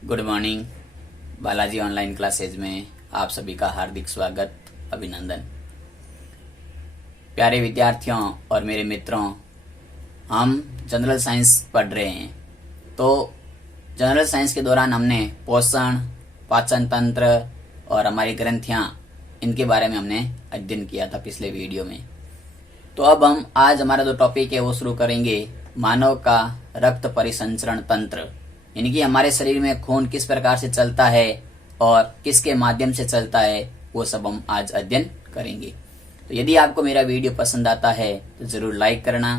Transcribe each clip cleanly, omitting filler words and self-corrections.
Good morning. Balaji online classes में आप सभी का हार्दिक स्वागत, अभिनंदन। प्यारे विद्यार्थियों और मेरे मित्रों, हम जनरल साइंस पढ़ रहे हैं। तो जनरल साइंस के दौरान हमने पोषण, पाचन तंत्र और हमारी ग्रंथियां, इनके बारे में हमने अध्ययन किया था पिछले वीडियो में। तो अब हम आज हमारा जो टॉपिक है वो शुरू करेंगे, मानव का रक्त परिसंचरण तंत्र, यानी कि हमारे शरीर में खून किस प्रकार से चलता है और किसके माध्यम से चलता है, वो सब हम आज अध्ययन करेंगे। तो यदि आपको मेरा वीडियो पसंद आता है तो जरूर लाइक करना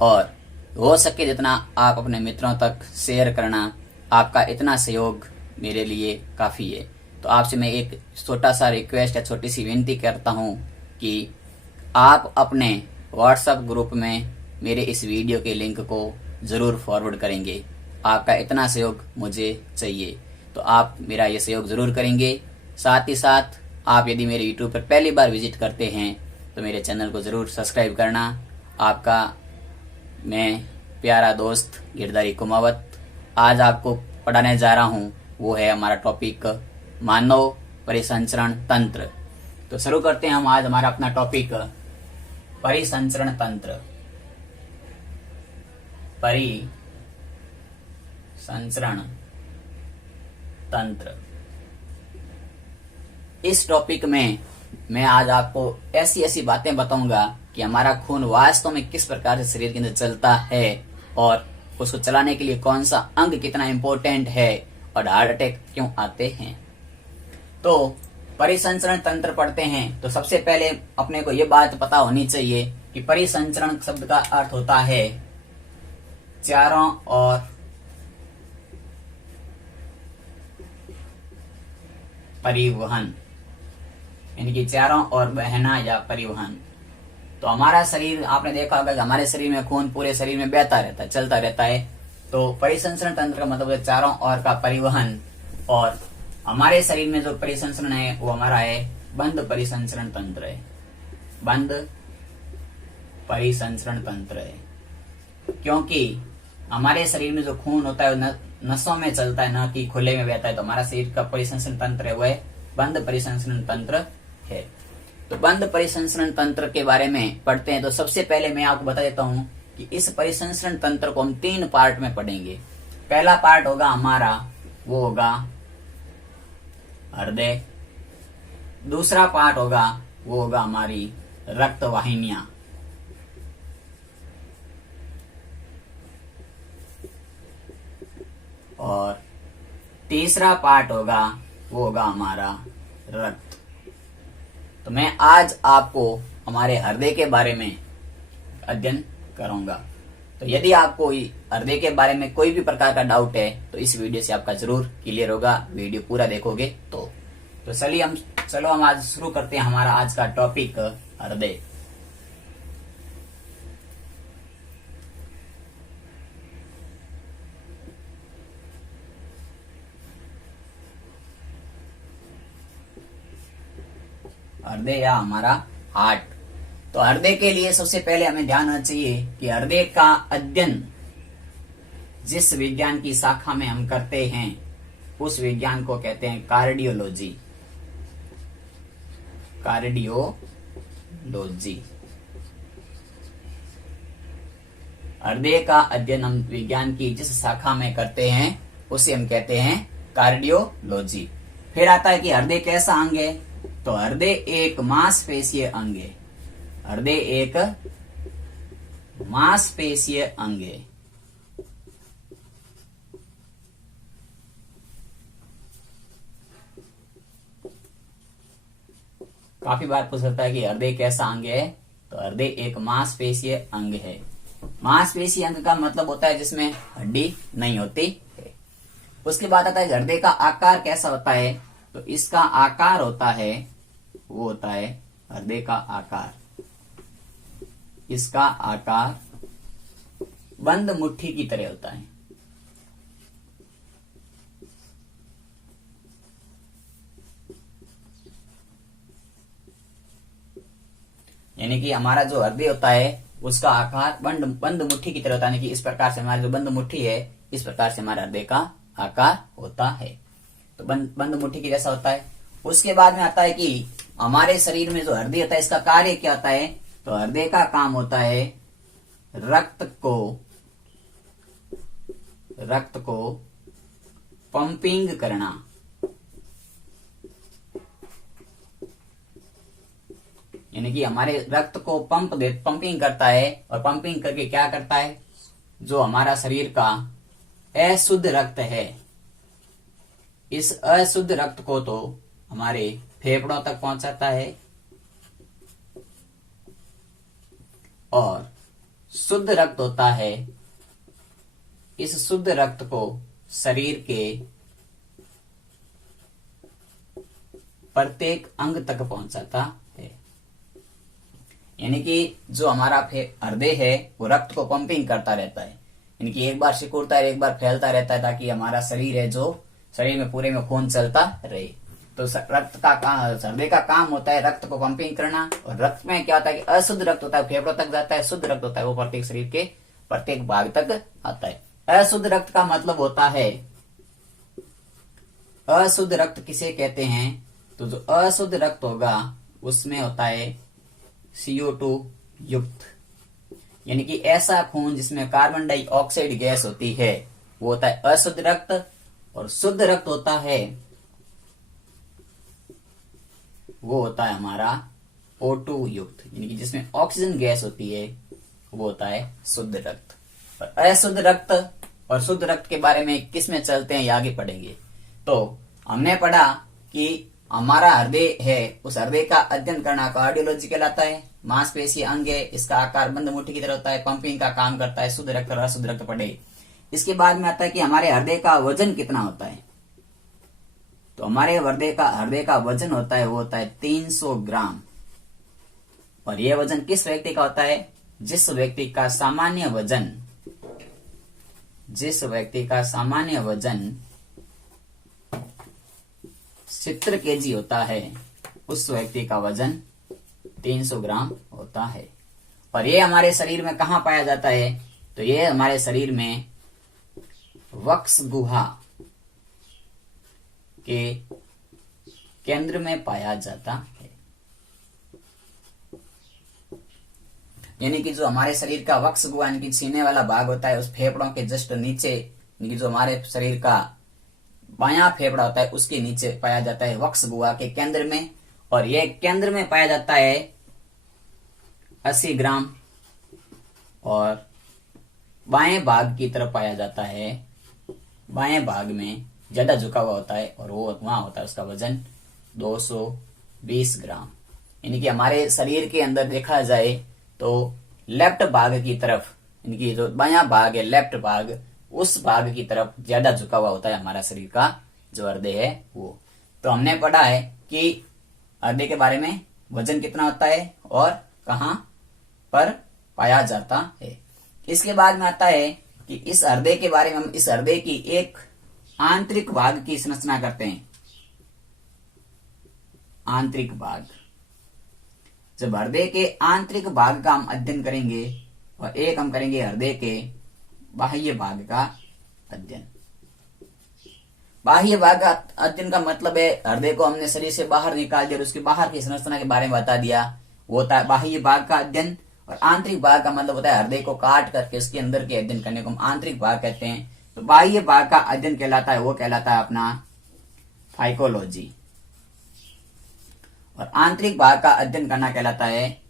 और हो सके जितना आप अपने मित्रों तक शेयर करना। आपका इतना सहयोग मेरे लिए काफी है। तो आपसे मैं एक छोटा सा रिक्वेस्ट या छोटी सी विनती करता हूँ कि आप अपने व्हाट्सएप ग्रुप में मेरे इस वीडियो के लिंक को जरूर फॉरवर्ड करेंगे। आपका इतना सहयोग मुझे चाहिए, तो आप मेरा ये सहयोग जरूर करेंगे। साथ ही साथ आप यदि मेरे यूट्यूब पर पहली बार विजिट करते हैं तो मेरे चैनल को जरूर सब्सक्राइब करना। आपका मैं प्यारा दोस्त गिरधारी कुमावत आज आपको पढ़ाने जा रहा हूँ, वो है हमारा टॉपिक मानव परिसंचरण तंत्र। तो शुरू करते हैं हम आज हमारा अपना टॉपिक परिसंचरण तंत्र। परिसंचरण तंत्र, इस टॉपिक में मैं आज आपको ऐसी ऐसी बातें बताऊंगा कि हमारा खून वास्तव में किस प्रकार से शरीर के अंदर चलता है और उसको चलाने के लिए कौन सा अंग कितना इंपॉर्टेंट है और हार्ट अटैक क्यों आते हैं। तो परिसंचरण तंत्र पढ़ते हैं तो सबसे पहले अपने को यह बात पता होनी चाहिए कि परिसंचरण शब्द का अर्थ होता है चारों ओर परिवहन, यानी कि चारों ओर बहना या परिवहन। तो हमारा शरीर, आपने देखा होगा कि हमारे शरीर में खून पूरे शरीर में बहता रहता है, चलता रहता है। तो परिसंचरण तंत्र का मतलब है चारों ओर का परिवहन। और हमारे शरीर में जो परिसंचरण है वो हमारा है बंद परिसंचरण तंत्र है, बंद परिसंचरण तंत्र है। क्योंकि हमारे शरीर में जो खून होता है नसों में चलता है, न कि खुले में बहता है। तो हमारा शरीर का परिसंचरण तंत्र है वह बंद परिसंचरण तंत्र है। तो बंद परिसंचरण तंत्र के बारे में पढ़ते हैं। तो सबसे पहले मैं आपको बता देता हूं कि इस परिसंचरण तंत्र को हम 3 पार्ट में पढ़ेंगे। पहला पार्ट होगा हमारा, वो होगा हृदय। दूसरा पार्ट होगा वो होगा हमारी रक्त वाहिनियां। और तीसरा पार्ट होगा वो होगा हमारा रक्त। तो मैं आज आपको हमारे हृदय के बारे में अध्ययन करूंगा। तो यदि आपको हृदय के बारे में कोई भी प्रकार का डाउट है तो इस वीडियो से आपका जरूर क्लियर होगा, वीडियो पूरा देखोगे तो चलो हम आज शुरू करते हैं हमारा आज का टॉपिक हृदय। हृदय या हमारा हार्ट। तो हृदय के लिए सबसे पहले हमें ध्यान होना चाहिए कि हृदय का अध्ययन जिस विज्ञान की शाखा में हम करते हैं उस विज्ञान को कहते हैं कार्डियोलॉजी। कार्डियोलॉजी, हृदय का अध्ययन हम विज्ञान की जिस शाखा में करते हैं उसे हम कहते हैं कार्डियोलॉजी। फिर आता है कि हृदय कैसा अंग है। तो हृदय एक मांसपेशीय अंग है। हृदय एक मांसपेशीय अंग है। काफी बार पूछ सकता है कि हृदय कैसा अंग है। तो हृदय एक मांसपेशीय अंग है। मांसपेशीय अंग का मतलब होता है जिसमें हड्डी नहीं होती है। उसके बाद आता है हृदय का आकार कैसा होता है। तो इसका आकार होता है, वो होता है हृदय का आकार, इसका आकार बंद मुट्ठी की तरह होता है। यानी कि हमारा जो हृदय होता है उसका आकार बंद मुट्ठी की तरह होता है। यानी कि इस प्रकार से हमारी जो बंद मुट्ठी है, इस प्रकार से हमारे हृदय का आकार होता है। तो बंद मुट्ठी के जैसा होता है। उसके बाद में आता है कि हमारे शरीर में जो हृदय होता है इसका कार्य क्या होता है। तो हृदय का काम होता है रक्त को पंपिंग करना। यानी कि हमारे रक्त को पंपिंग करता है। और पंपिंग करके क्या करता है, जो हमारा शरीर का अशुद्ध रक्त है, इस अशुद्ध रक्त को तो हमारे फेफड़ों तक पहुंचाता है और शुद्ध रक्त होता है, इस शुद्ध रक्त को शरीर के प्रत्येक अंग तक पहुंचाता है। यानी कि जो हमारा हृदय है वो रक्त को पंपिंग करता रहता है। यानी कि एक बार सिकुड़ता है, एक बार फैलता रहता है, ताकि हमारा शरीर है जो शरीर में पूरे में खून चलता रहे। तो रक्त का हृदय का काम होता है रक्त को पंपिंग करना। और रक्त में क्या होता है कि अशुद्ध रक्त होता है फेफड़ों तक जाता है, शुद्ध रक्त होता है वो प्रत्येक शरीर के प्रत्येक भाग तक आता है। अशुद्ध रक्त का मतलब होता है, अशुद्ध रक्त किसे कहते हैं, तो जो अशुद्ध रक्त होगा उसमें होता है CO2 युक्त, यानी कि ऐसा खून जिसमें कार्बन डाइऑक्साइड गैस होती है वो होता है अशुद्ध रक्त। और शुद्ध रक्त होता है वो होता है हमारा O2 युक्त, यानी कि जिसमें ऑक्सीजन गैस होती है वो होता है शुद्ध रक्त। और अशुद्ध रक्त और शुद्ध रक्त के बारे में किस में चलते हैं ये आगे पढ़ेंगे। तो हमने पढ़ा कि हमारा हृदय है, उस हृदय का अध्ययन करना कार्डियोलॉजी कहलाता है। मांसपेशी अंग है, इसका आकार बंद मुट्ठी की तरह होता है, पंपिंग का काम करता है। शुद्ध रक्त और अशुद्ध रक्त पढ़े। इसके बाद में आता है कि हमारे हृदय का वजन कितना होता है। तो हमारे हृदय का वजन होता है वो होता है 300 ग्राम। और यह वजन किस व्यक्ति का होता है, जिस व्यक्ति का सामान्य वजन 70 kg होता है, उस व्यक्ति का वजन 300 ग्राम होता है। और ये हमारे शरीर में कहाँ पाया जाता है, तो ये हमारे शरीर में वक्ष गुहा के केंद्र में पाया जाता है। यानी कि जो हमारे शरीर का वक्ष गुहा यानी कि सीने वाला भाग होता है, उस फेफड़ों के जस्ट नीचे, यानी कि जो हमारे शरीर का बायां फेफड़ा होता है उसके नीचे पाया जाता है वक्ष गुहा के केंद्र में। और यह केंद्र में पाया जाता है 80 ग्राम। और बाएं भाग की तरफ पाया जाता है, बाएं भाग में ज्यादा झुका हुआ होता है और वो वहां होता है उसका वजन 220 ग्राम। यानी कि हमारे शरीर के अंदर देखा जाए तो लेफ्ट भाग की तरफ, यानी कि जो बायां भाग है लेफ्ट भाग, उस भाग की तरफ ज्यादा झुका हुआ होता है हमारा शरीर का जो हृदय है वो। तो हमने पढ़ा है कि हृदय के बारे में, वजन कितना होता है और कहां पर पाया जाता है। इसके बाद में आता है कि इस हृदय के बारे में हम इस हृदय की एक आंतरिक भाग की संरचना करते हैं। आंतरिक भाग, जब हृदय के आंतरिक भाग का हम अध्ययन करेंगे और एक हम करेंगे हृदय के बाह्य भाग का अध्ययन। बाह्य भाग का अध्ययन का मतलब है हृदय को हमने शरीर से बाहर निकाल दिया और उसके बाहर की संरचना के बारे में बता दिया, वो होता है बाह्य भाग का अध्ययन। और आंतरिक भाग का मतलब होता है हृदय को काट करके उसके अंदर के अध्ययन करने को हम आंतरिक भाग कहते हैं। तो बाह्य भाग का अध्ययन कहलाता है, वो कहलाता है अपना फाइकोलॉजी। और आंतरिक भाग का अध्ययन करना कहलाता है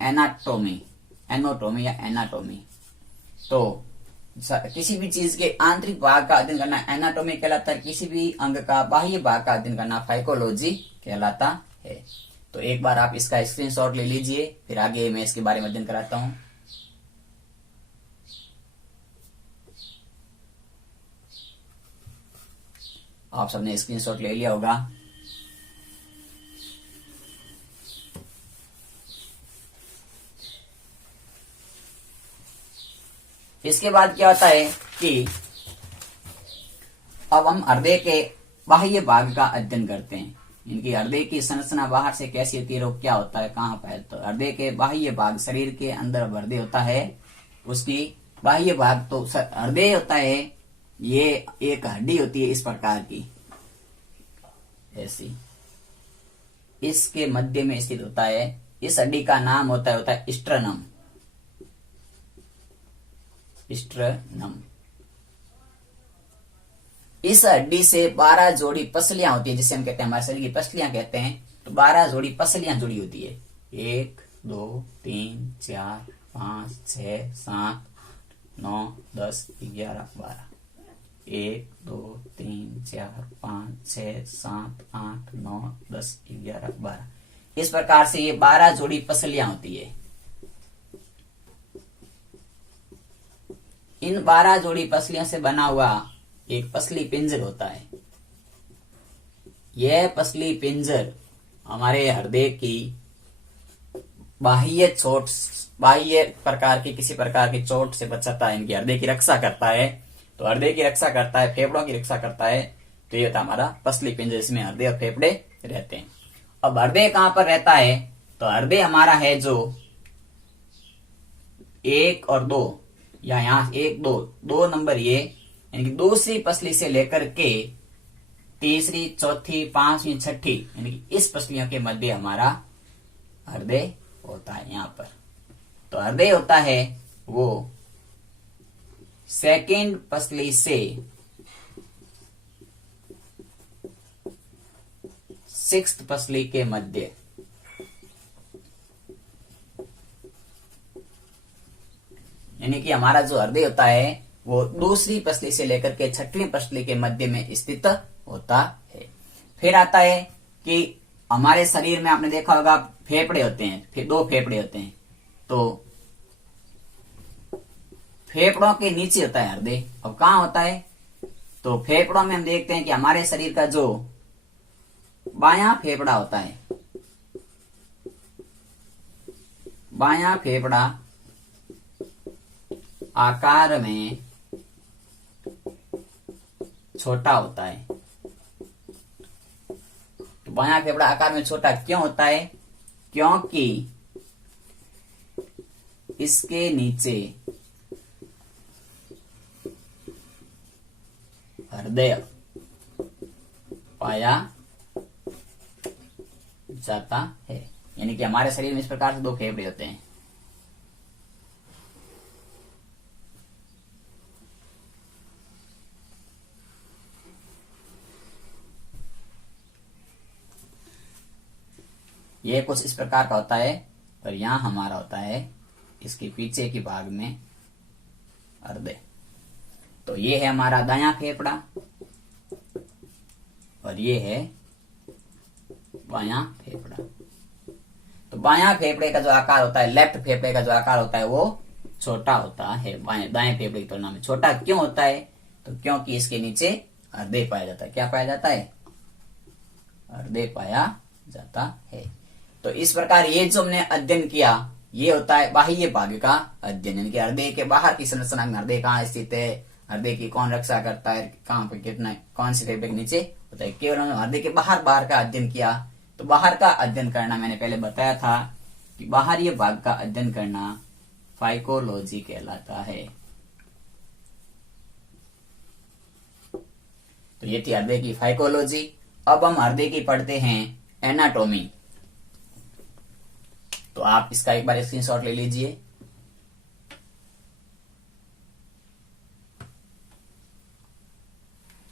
एनाटोमी या एनाटोमी। तो किसी भी चीज के आंतरिक भाग का अध्ययन करना एनाटोमी कहलाता है, किसी भी अंग का बाह्य भाग का अध्ययन करना फाइकोलॉजी कहलाता है। तो एक बार आप इसका स्क्रीनशॉट ले लीजिए, फिर आगे मैं इसके बारे में अध्ययन कराता हूं। आप सबने स्क्रीनशॉट ले लिया होगा। इसके बाद क्या होता है कि अब हम हृदय के बाह्य भाग का अध्ययन करते हैं। इनकी हृदय की संरचना बाहर से कैसी होती है, रोग क्या होता है, कहाँ पर। तो हृदय के बाह्य भाग, शरीर के अंदर हृदय होता है, उसकी बाह्य भाग तो हृदय होता है, ये एक हड्डी होती है इस प्रकार की, ऐसी, इसके मध्य में स्थित होता है। इस हड्डी का नाम होता है स्ट्रनम। स्ट्रनम। इस हड्डी से 12 जोड़ी पसलियां होती है, जिसे हम कहते हैं, हमारे शरीर की पसलियां कहते हैं। तो 12 जोड़ी पसलियां जुड़ी होती है। 1 2 3 4 5 6 7 9 10 11 12। 1 2 3 4 5 6 7 8 9 10 11 12। इस प्रकार से ये 12 जोड़ी पसलियां होती है। इन 12 जोड़ी पसलियों से बना हुआ एक पसली पिंजर होता है। यह पसली पिंजर हमारे हृदय की बाह्य चोट, बाह्य प्रकार की किसी प्रकार की चोट से बचाता है, इनकी हृदय की रक्षा करता है। तो हृदय की रक्षा करता है, फेफड़ों की रक्षा करता है। तो ये होता हमारा पसली पिंजर, इसमें हृदय और फेफड़े रहते हैं। अब हृदय कहां पर रहता है? तो हृदय हमारा है जो 1 और 2, या यहां 1 2 2 नंबर, ये यानी कि दूसरी पसली से लेकर के तीसरी, चौथी, पांचवी, छठी, यानी कि इस पसलियों के मध्य हमारा हृदय होता है यहां पर। तो हृदय होता है वो सेकंड पसली से 6th पसली के मध्य, यानी कि हमारा जो हृदय होता है वो दूसरी पसली से लेकर के 6वीं पसली के मध्य में स्थित होता है। फिर आता है कि हमारे शरीर में आपने देखा होगा फेफड़े होते हैं, फिर 2 फेफड़े होते हैं। तो फेफड़ों के नीचे होता है हृदय। अब कहां होता है? तो फेफड़ों में हम देखते हैं कि हमारे शरीर का जो बायां फेफड़ा होता है, बायां फेफड़ा आकार में छोटा होता है। तो बायां फेफड़ा आकार में छोटा क्यों होता है? क्योंकि इसके नीचे हृदय पाया जाता है। यानी कि हमारे शरीर में इस प्रकार से 2 फेफड़े होते हैं। यह कुछ इस प्रकार का होता है, और यहां हमारा होता है इसके पीछे के भाग में हृदय। तो ये है हमारा दायां फेफड़ा, और ये है बायां फेफड़ा। तो बायां फेफड़े का जो आकार होता है, लेफ्ट फेफड़े का जो आकार होता है, वो छोटा होता है दाएं फेफड़े की तुलना में। छोटा क्यों होता है? तो क्योंकि इसके नीचे हृदय पाया जाता है। क्या पाया जाता है? हृदय पाया जाता है। तो इस प्रकार ये जो हमने अध्ययन किया, ये होता है बाह्य भाग का अध्ययन, यानी कि हृदय के बाहर की संरचना में हृदय कहाँ स्थित है, हृदय की कौन रक्षा करता है, कहाँ पे कितना, कौन से फेफड़े के नीचे होता है। केवल हमने हृदय के बाहर बाहर का अध्ययन किया। तो बाहर का अध्ययन करना मैंने पहले बताया था कि बाहरी भाग का अध्ययन करना फाइकोलॉजी कहलाता है। तो ये थी हृदय की फाइकोलॉजी। अब हम हृदय की पढ़ते हैं एनाटॉमी। तो आप इसका एक बार स्क्रीनशॉट ले लीजिए।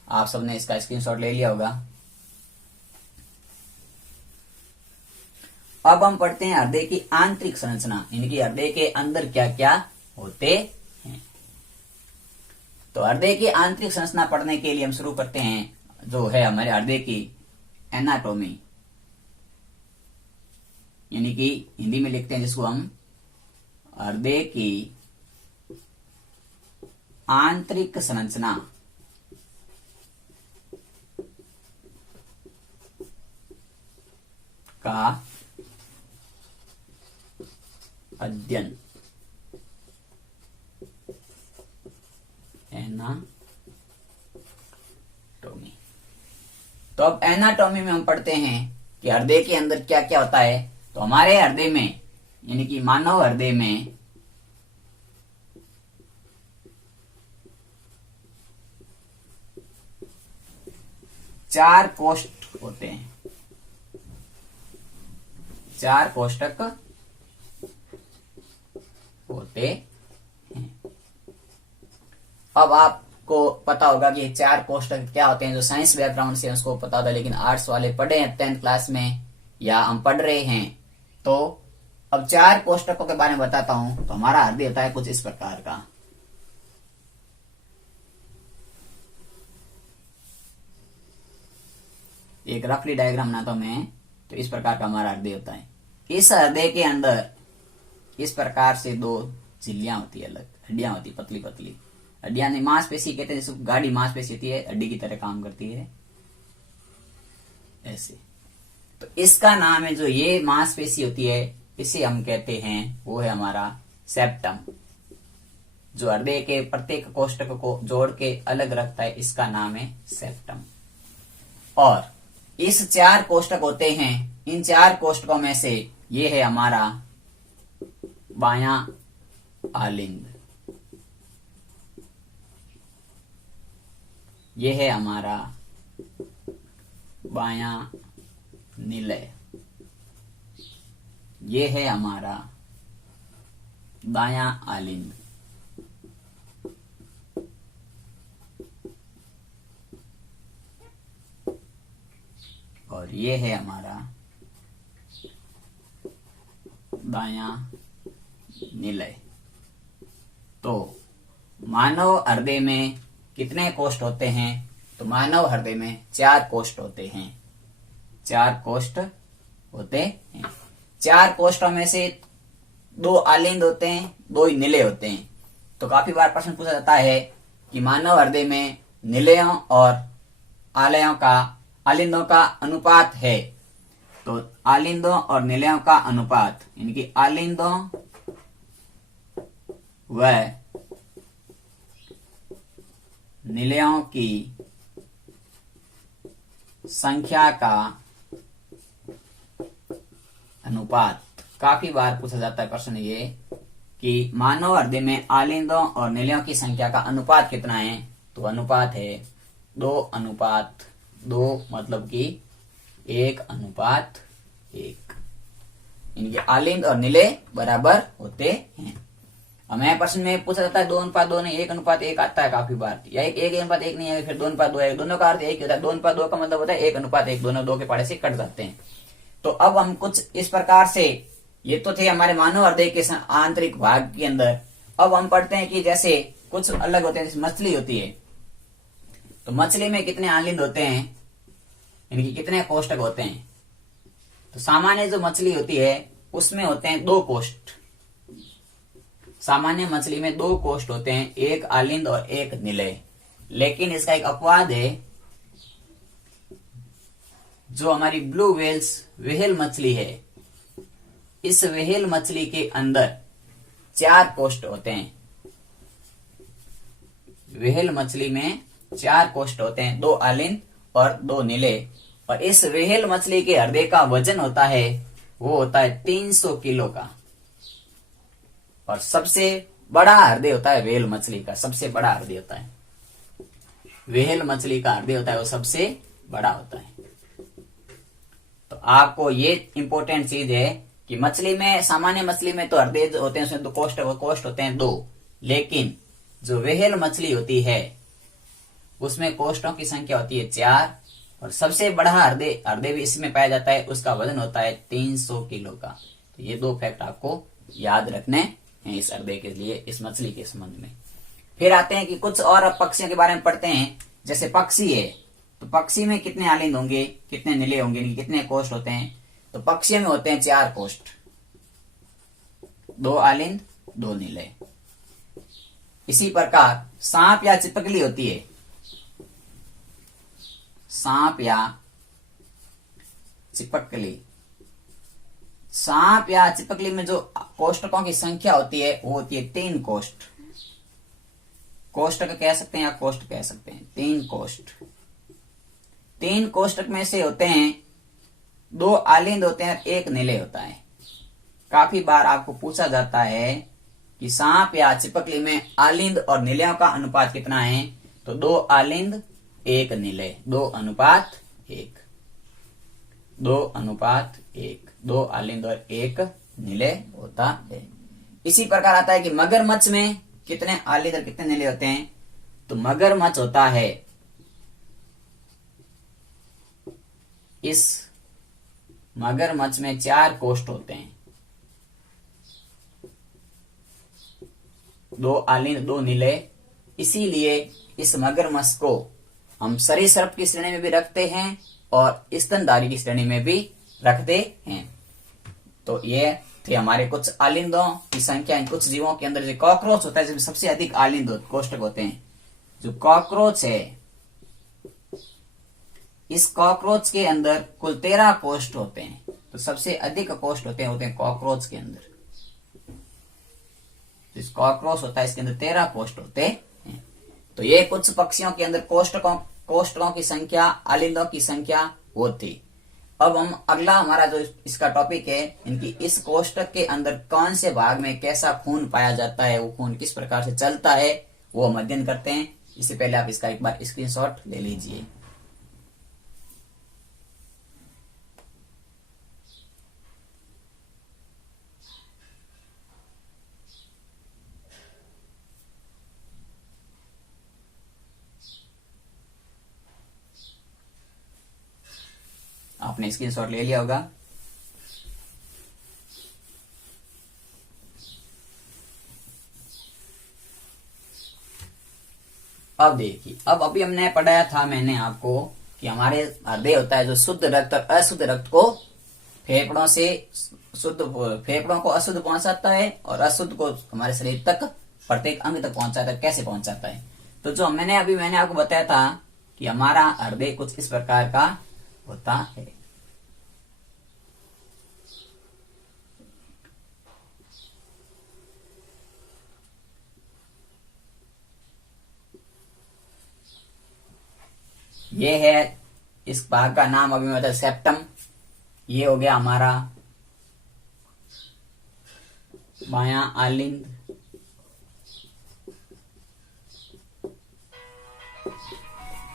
आप सबने इसका स्क्रीनशॉट ले लिया होगा। अब हम पढ़ते हैं हृदय की आंतरिक संरचना, यानी कि हृदय के अंदर क्या क्या होते हैं। तो हृदय की आंतरिक संरचना पढ़ने के लिए हम शुरू करते हैं जो है हमारे हृदय की एनाटॉमी, यानी कि हिंदी में लिखते हैं जिसको हम हृदय की आंतरिक संरचना का अध्ययन, एनाटॉमी। तो अब एनाटॉमी में हम पढ़ते हैं कि हृदय के अंदर क्या क्या होता है। तो हमारे हृदय में, यानी कि मानव हृदय में 4 कोष्ठक होते हैं, 4 कोष्ठक होते हैं। अब आपको पता होगा कि 4 कोष्ठक क्या होते हैं, जो साइंस बैकग्राउंड से उसको पता होता है, लेकिन आर्ट्स वाले पढ़े हैं 10th क्लास में या हम पढ़ रहे हैं। तो अब 4 कोष्ठकों के बारे में बताता हूं। तो हमारा हृदय होता है कुछ इस प्रकार का, एक रफली डायग्राम बनाता हूं मैं। तो इस प्रकार का हमारा हृदय होता है। इस हृदय के अंदर इस प्रकार से 2 झिल्लियां होती है, अलग हड्डियां होती है, पतली पतली हड्डियां नहीं, मांसपेशी कहते हैं, जिसको गाढ़ी मांसपेशी होती है, हड्डी की तरह काम करती है ऐसे। तो इसका नाम है, जो ये मांसपेशी होती है इसे हम कहते हैं, वो है हमारा सेप्टम। जो हृदय के प्रत्येक कोष्ठक को जोड़ के अलग रखता है, इसका नाम है सेप्टम। और इस 4 कोष्ठक होते हैं। इन 4 कोष्ठकों में से ये है हमारा बायां आलिंद, ये है हमारा बायां निलय, ये है हमारा दायां आलिंद, और ये है हमारा दायां निलय। तो मानव हृदय में कितने कोष्ठ होते हैं? तो मानव हृदय में 4 कोष्ठ होते हैं, 4 कोष्ठ होते हैं। 4 कोष्ठों में से 2 आलिंद होते हैं, 2 ही निलय होते हैं। तो काफी बार प्रश्न पूछा जाता है कि मानव हृदय में निलयों और आलिंदों का अनुपात है। तो आलिंदों और निलयों का अनुपात, यानी कि आलिंदों व निलयों की संख्या का अनुपात। काफी बार पूछा जाता है प्रश्न ये कि मानव हृदय में आलिंदों और निलयों की संख्या का अनुपात कितना है? तो अनुपात है 2:2, मतलब कि 1:1। इनके आलिंद और निलय बराबर होते हैं। हमें प्रश्न में पूछा जाता है 2:2 नहीं, 1:1 आता है काफी बार, या 1:1 नहीं है, फिर 2:2 है। दोनों का अर्थ एक ही होता है। 2:2 का मतलब होता है 1:1, दोनों 2 के पहाड़े से कट जाते हैं। तो अब हम कुछ इस प्रकार से, ये तो थे हमारे मानव हृदय के आंतरिक भाग के अंदर। अब हम पढ़ते हैं कि जैसे कुछ अलग होते हैं, जैसे मछली होती है। तो मछली में कितने आलिंद होते हैं, यानी कि कितने कोष्ठक होते हैं? तो सामान्य जो मछली होती है उसमें होते हैं 2 कोष्ठ। सामान्य मछली में 2 कोष्ठ होते हैं, 1 आलिंद और 1 निलय। लेकिन इसका एक अपवाद है, जो हमारी ब्लू व्हेल्स व्हेल मछली है, इस व्हेल मछली के अंदर 4 कोष्ठ होते हैं। व्हेल मछली में 4 कोष्ठ होते हैं, 2 आलिंद और 2 निलय। और इस व्हेल मछली के हृदय का वजन होता है, वो होता है 300 किलो का। और सबसे बड़ा हृदय होता है व्हेल मछली का, सबसे बड़ा हृदय होता है व्हेल मछली का हृदय होता है, वो सबसे बड़ा होता है। तो आपको ये इंपॉर्टेंट चीज है कि मछली में, सामान्य मछली में तो हृदय होते हैं, उसमें 2 कोष्ठ होते हैं 2। लेकिन जो व्हेल मछली होती है उसमें कोष्ठों की संख्या होती है 4। और सबसे बड़ा हृदय भी इसमें पाया जाता है, उसका वजन होता है 300 किलो का। तो ये 2 फैक्ट आपको याद रखने हैं इस हृदय के लिए, इस मछली के संबंध में। फिर आते हैं कि कुछ और पक्षियों के बारे में पढ़ते हैं। जैसे पक्षी है, तो पक्षी में कितने आलिंद होंगे, कितने निलय होंगे, कितने कोष्ठ होते हैं? तो पक्षियों में होते हैं 4 कोष्ठ, 2 आलिंद 2 निलय। इसी प्रकार सांप या चिपकली होती है, सांप या चिपकली, सांप या चिपकली में जो कोष्ठकों की संख्या होती है वो होती है 3 कोष्ठ। कोष्ठक कह सकते हैं या कोष्ठ कह सकते हैं, 3 कोष्ठ। 3 कोष्ठक में से होते हैं 2 आलिंद होते हैं, 1 निलय होता है। काफी बार आपको पूछा जाता है कि सांप या चिपकली में आलिंद और निलयों का अनुपात कितना है? तो 2 आलिंद 1 निलय, 2:1। 1, 2:1, 2 आलिंद और 1 नीले होता है। इसी प्रकार आता है कि मगरमच्छ में कितने आलिंद और कितने नीले होते हैं। तो मगरमच्छ होता है, इस मगरमच्छ में 4 कोष्ठ होते हैं, 2 आलिंद 2 नीले। इसीलिए इस मगरमच्छ को हम सरीसृप की श्रेणी में भी रखते हैं और स्तनधारी की श्रेणी में भी रखते हैं। तो ये थे हमारे कुछ आलिंदों की संख्या। कुछ जीवों के अंदर जो कॉकरोच होता है, जिसमें सबसे अधिक आलिंद कोष्ठक होते हैं। जो कॉकरोच है, इस कॉकरोच के अंदर कुल 13 कोष्ठ होते हैं। तो सबसे अधिक कोष्ठ होते हैं कॉकरोच के अंदर। इस कॉकरोच होता है, इसके अंदर 13 कोष्ठ होते हैं। तो ये कुछ पक्षियों के अंदर कोष्ठकों की संख्या, आलिंदों की संख्या वो थी। अब हम अगला हमारा जो इसका टॉपिक है, इनकी इस कोष्ठक के अंदर कौन से भाग में कैसा खून पाया जाता है, वो खून किस प्रकार से चलता है, वो हम अध्ययन करते हैं। इससे पहले आप इसका एक बार स्क्रीनशॉट ले लीजिए। आपने स्क्रीनशॉट ले लिया होगा। अब देखिए, अब अभी हमने पढ़ाया था मैंने आपको कि हमारे हृदय होता है जो शुद्ध रक्त और अशुद्ध रक्त को फेफड़ों को अशुद्ध पहुंचाता है और अशुद्ध को हमारे शरीर तक, प्रत्येक अंग तक पहुंचाता है। कैसे पहुंचाता है? तो जो मैंने आपको बताया था कि हमारा हृदय कुछ इस प्रकार का होता है। ये है, इस भाग का नाम अभी मैं सेप्टम। ये हो गया हमारा बायां आलिंद,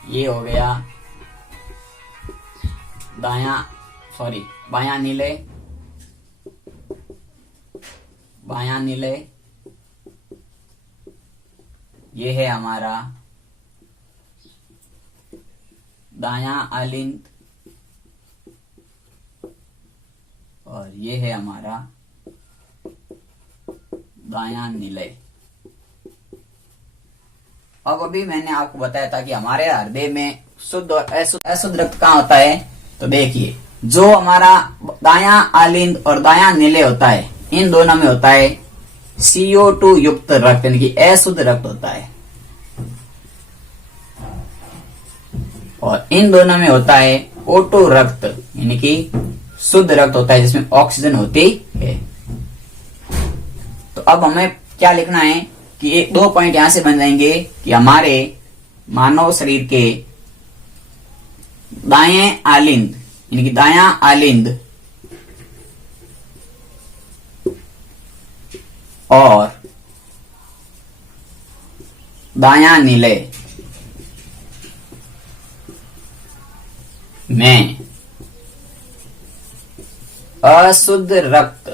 ये हो गया बायां नीले, ये है हमारा दायां आलिंद और ये है हमारा दायां निलय। अब अभी मैंने आपको बताया था कि हमारे हृदय में शुद्ध और अशुद्ध रक्त कहाँ होता है। तो देखिए, जो हमारा दायां आलिंद और दायां निलय होता है, इन दोनों में होता है CO2 युक्त रक्त, यानी कि अशुद्ध रक्त होता है। और इन दोनों में होता है O2 रक्त, यानी कि शुद्ध रक्त होता है, जिसमें ऑक्सीजन होती है। तो अब हमें क्या लिखना है कि एक 2 पॉइंट यहां से बन जाएंगे कि हमारे मानव शरीर के दाएं आलिंद, यानी कि दायां आलिंद और दायां निलय में अशुद्ध रक्त,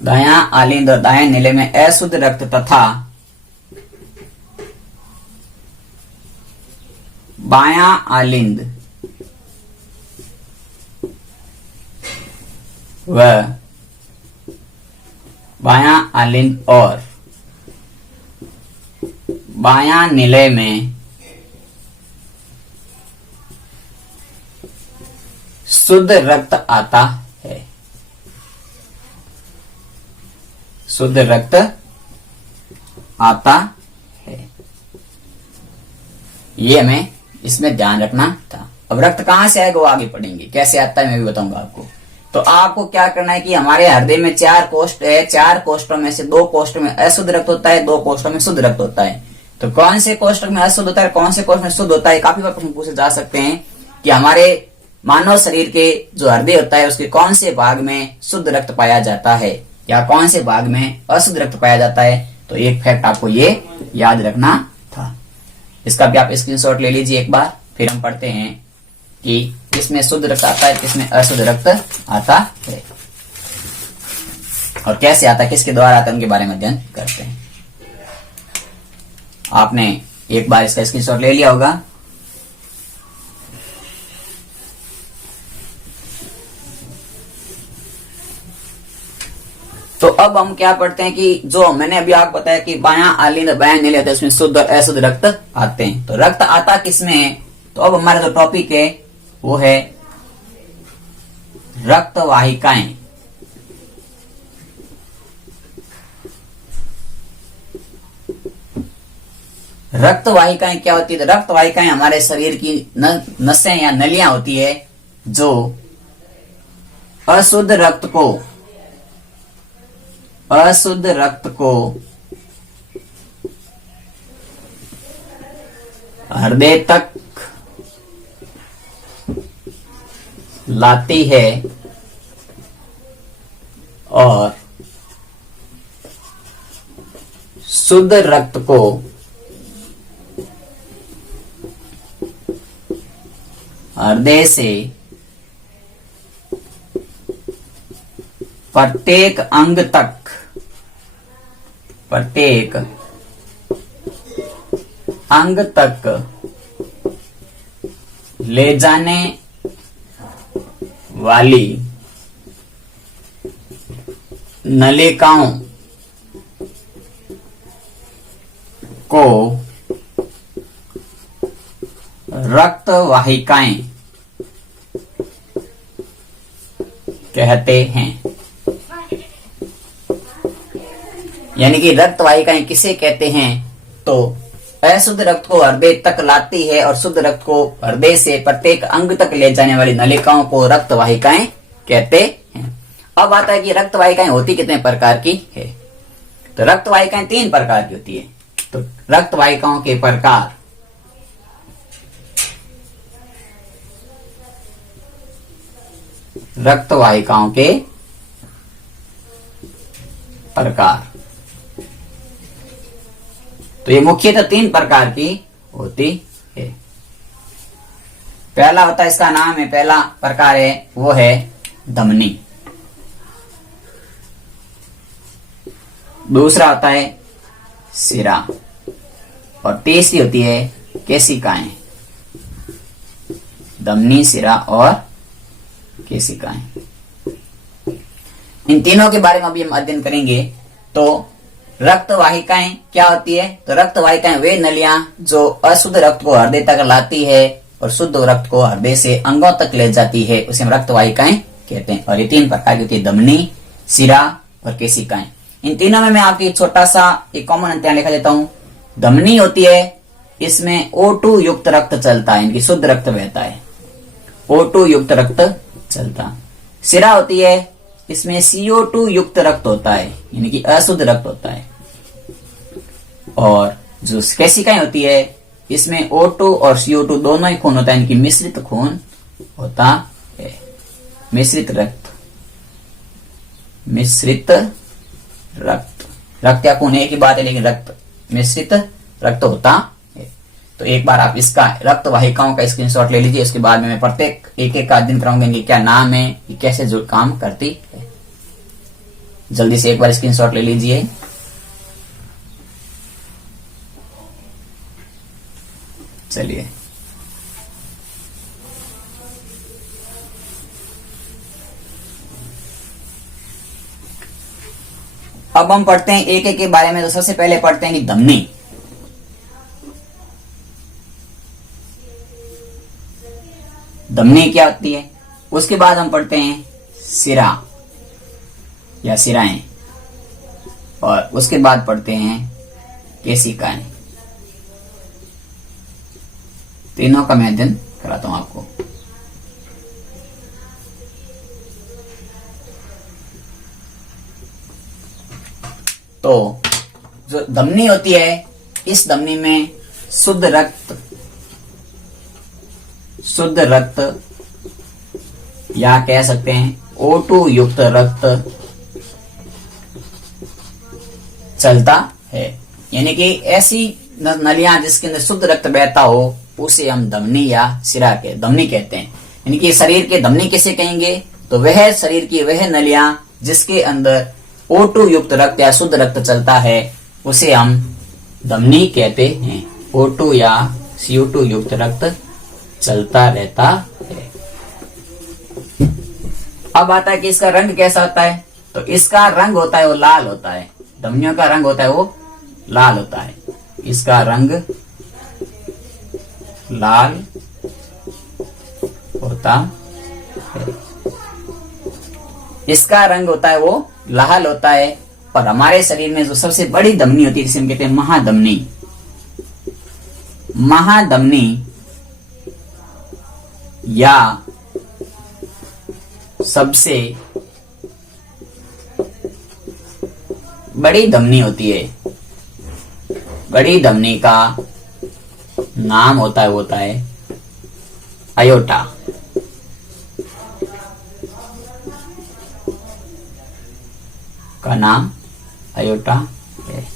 दायां आलिंद और दायां निलय में अशुद्ध रक्त तथा बायां आलिंद व बायां आलिंद और बायां निलय में शुद्ध रक्त आता है। शुद्ध रक्त आता है, ये हमें इसमें ध्यान रखना था। अब रक्त कहां से आएगा वो आगे पढ़ेंगे, कैसे आता है मैं भी बताऊंगा आपको। तो आपको क्या करना है कि हमारे हृदय में 4 कोष्ठ है, 4 कोष्ठों में से 2 कोष्ठों में अशुद्ध रक्त होता है, 2 कोष्ठों में शुद्ध रक्त होता है। तो कौन से कोष्ठक में अशुद्ध होता है, कौन से कोष्ठ में शुद्ध होता है, काफी बार प्रश्न पूछे जा सकते हैं कि हमारे मानव शरीर के जो हृदय होता है उसके कौन से भाग में शुद्ध रक्त पाया जाता है या कौन से भाग में अशुद्ध रक्त पाया जाता है। तो एक फैक्ट आपको ये याद रखना था। इसका भी आप स्क्रीनशॉट ले लीजिए एक बार, फिर हम पढ़ते हैं कि किसमें शुद्ध रक्त आता है, किसमें अशुद्ध रक्त आता है, और कैसे आता है, किसके द्वारा आता है, उनके बारे में अध्ययन करते हैं। आपने एक बार इसका स्क्रीनशॉट ले लिया होगा। तो अब हम क्या पढ़ते हैं कि जो मैंने अभी आपको बताया कि बायां आलिंद बायां नीले होते हैं, उसमें शुद्ध और अशुद्ध रक्त आते हैं। तो रक्त आता किसमें है, तो अब हमारा जो टॉपिक है वो है रक्त वाहिकाएं। रक्त वाहिकाएं क्या होती है, तो रक्त वाहिकाएं हमारे शरीर की नसें या नलियां होती है जो अशुद्ध रक्त को हृदय तक लाती है और शुद्ध रक्त को हृदय से प्रत्येक अंग तक ले जाने वाली नलिकाओं को रक्त वाहिकाएं कहते हैं। यानी कि रक्त वाहिकाएं किसे कहते हैं, तो अशुद्ध रक्त को हृदय तक लाती है और शुद्ध रक्त को हृदय से प्रत्येक अंग तक ले जाने वाली नलिकाओं को रक्त वाहिकाएं कहते हैं। अब आता है कि रक्त वाहिकाएं होती कितने प्रकार की है, तो रक्त वाहिकाएं 3 प्रकार की होती है। तो रक्त वाहिकाओं के प्रकार, रक्त वाहिकाओं के प्रकार, तो ये मुख्यतः 3 प्रकार की होती है। पहला होता है, इसका नाम है, पहला प्रकार है वो है धमनी। दूसरा होता है सिरा और तीसरी होती है केशिकाएं। धमनी, सिरा और केशिकाएं, इन तीनों के बारे में अभी हम अध्ययन करेंगे। तो रक्त वाहिकाएं क्या होती है, तो रक्त वाहिकाएं वे नलियां जो अशुद्ध रक्त को हृदय तक लाती है और शुद्ध रक्त को हृदय से अंगों तक ले जाती है, उसे हम रक्त वाहिकाएं कहते हैं। और ये 3 प्रकार की होती है, धमनी, सिरा और केशिकाएं। इन तीनों में मैं आपको एक छोटा सा एक कॉमन अंतर लिखा देता हूं। धमनी होती है, इसमें O2 युक्त रक्त चलता है, इनकी शुद्ध रक्त बहता है, O2 युक्त रक्त चलता। सिरा होती है, इसमें CO2 युक्त रक्त होता है, यानी कि अशुद्ध रक्त होता है। और जो केशिकाएं होती है, इसमें O2 और CO2 दोनों ही खून होता है, इनकी मिश्रित खून होता है। मिश्रित रक्त या खून एक ही बात है, लेकिन रक्त मिश्रित रक्त होता है। तो एक बार आप इसका रक्त वाहिकाओं का स्क्रीनशॉट ले लीजिए, उसके बाद में मैं प्रत्येक एक का अध्ययन कराऊंगा, इनकी क्या नाम है, ये कैसे जो काम करती है। जल्दी से एक बार स्क्रीनशॉट ले लीजिए। चलिए, अब हम पढ़ते हैं एक के बारे में। तो सबसे पहले पढ़ते हैं कि धमनी। धमनी क्या होती है, उसके बाद हम पढ़ते हैं सिरा या सिराएं, और उसके बाद पढ़ते हैं केशिकाएं। तीनों का मैं अध्ययन कराता हूं आपको। तो जो धमनी होती है, इस धमनी में शुद्ध रक्त या कह सकते हैं O2 युक्त रक्त चलता है। यानी कि ऐसी नलियां जिसके अंदर शुद्ध रक्त बहता हो, उसे हम धमनी या सिरा के धमनी कहते हैं। यानी कि शरीर के धमनी किसे कहेंगे, तो वह शरीर की वह नलियां जिसके अंदर O2 युक्त रक्त या शुद्ध रक्त चलता है उसे हम धमनी कहते हैं। O2 या CO2 युक्त रक्त चलता रहता है। अब आता है कि इसका रंग कैसा होता है, तो इसका रंग होता है वो लाल होता है। धमनियों का रंग होता है वो लाल होता है। इसका रंग लाल होता है। इसका रंग होता है वो लाल होता है। और हमारे शरीर में जो सबसे बड़ी धमनी होती है जिसे हम कहते हैं महाधमनी, महाधमनी या सबसे बड़ी धमनी होती है, बड़ी धमनी का नाम होता है अयोटा। का नाम अयोटा है।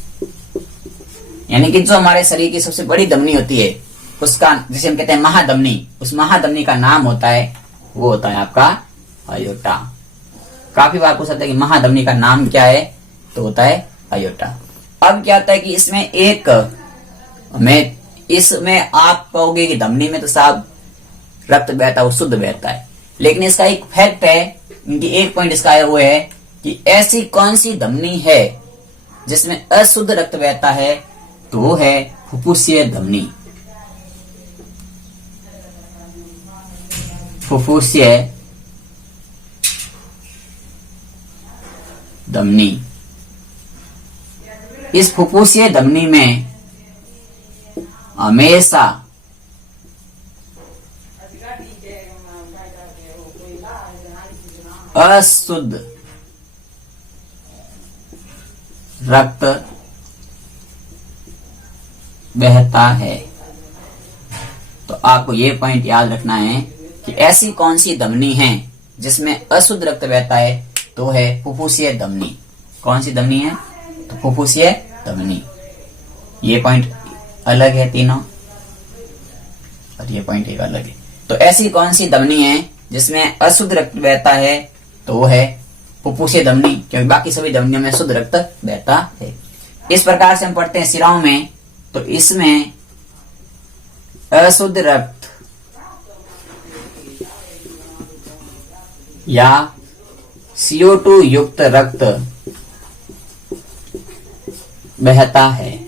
यानी कि जो हमारे शरीर की सबसे बड़ी धमनी होती है उसका, जिसे हम कहते हैं महाधमनी, उस महाधमनी का नाम होता है वो होता है आपका अयोटा। काफी बार पूछ सकते हैं कि महाधमनी का नाम क्या है, तो होता है अयोटा। अब क्या होता है कि इसमें आप कहोगे कि धमनी में तो साहब रक्त बहता है, वो शुद्ध बहता है, लेकिन इसका एक फैक्ट है, इनकी एक पॉइंट इसका है वो है कि ऐसी कौन सी धमनी है जिसमें अशुद्ध रक्त बहता है, तो वो है फुफ्फुसीय धमनी। फुफ्फुसीय धमनी। इस फुफ्फुसीय धमनी में हमेशा अशुद्ध रक्त बहता है। तो आपको ये पॉइंट याद रखना है कि ऐसी कौन सी धमनी है जिसमें अशुद्ध रक्त बहता है, तो है फुफ्फुसीय धमनी। कौन सी धमनी है, तो फुफ्फुसीय धमनी। ये पॉइंट अलग है तीनों, और ये पॉइंट एक अलग है। तो ऐसी कौन सी धमनी है जिसमें अशुद्ध रक्त बहता है, तो वो है फुफ्फुसीय धमनी, क्योंकि बाकी सभी धमनियों में शुद्ध रक्त बहता है। इस प्रकार से हम पढ़ते हैं सिराओं में, तो इसमें अशुद्ध रक्त या CO2 युक्त रक्त बहता है।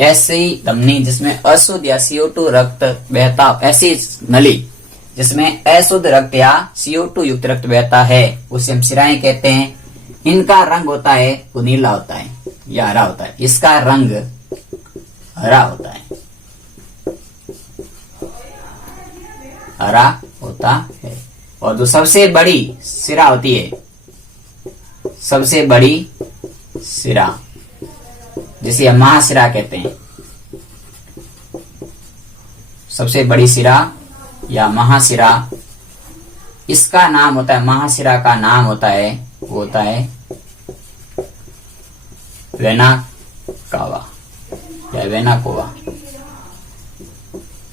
ऐसी धमनी जिसमें अशुद्ध या CO2 रक्त बहता, ऐसी नली जिसमें अशुद्ध रक्त या CO2 युक्त रक्त बहता है, उसे हम सिराएं कहते हैं। इनका रंग होता है वो नीला होता है या हरा होता है। इसका रंग हरा होता है, हरा होता है। और जो सबसे बड़ी सिरा होती है, सबसे बड़ी सिरा जिसे हम महासिरा कहते हैं, सबसे बड़ी सिरा या महासिरा, इसका नाम होता है, महासिरा का नाम होता है, वो होता है वेना कावा या वेना कोवा।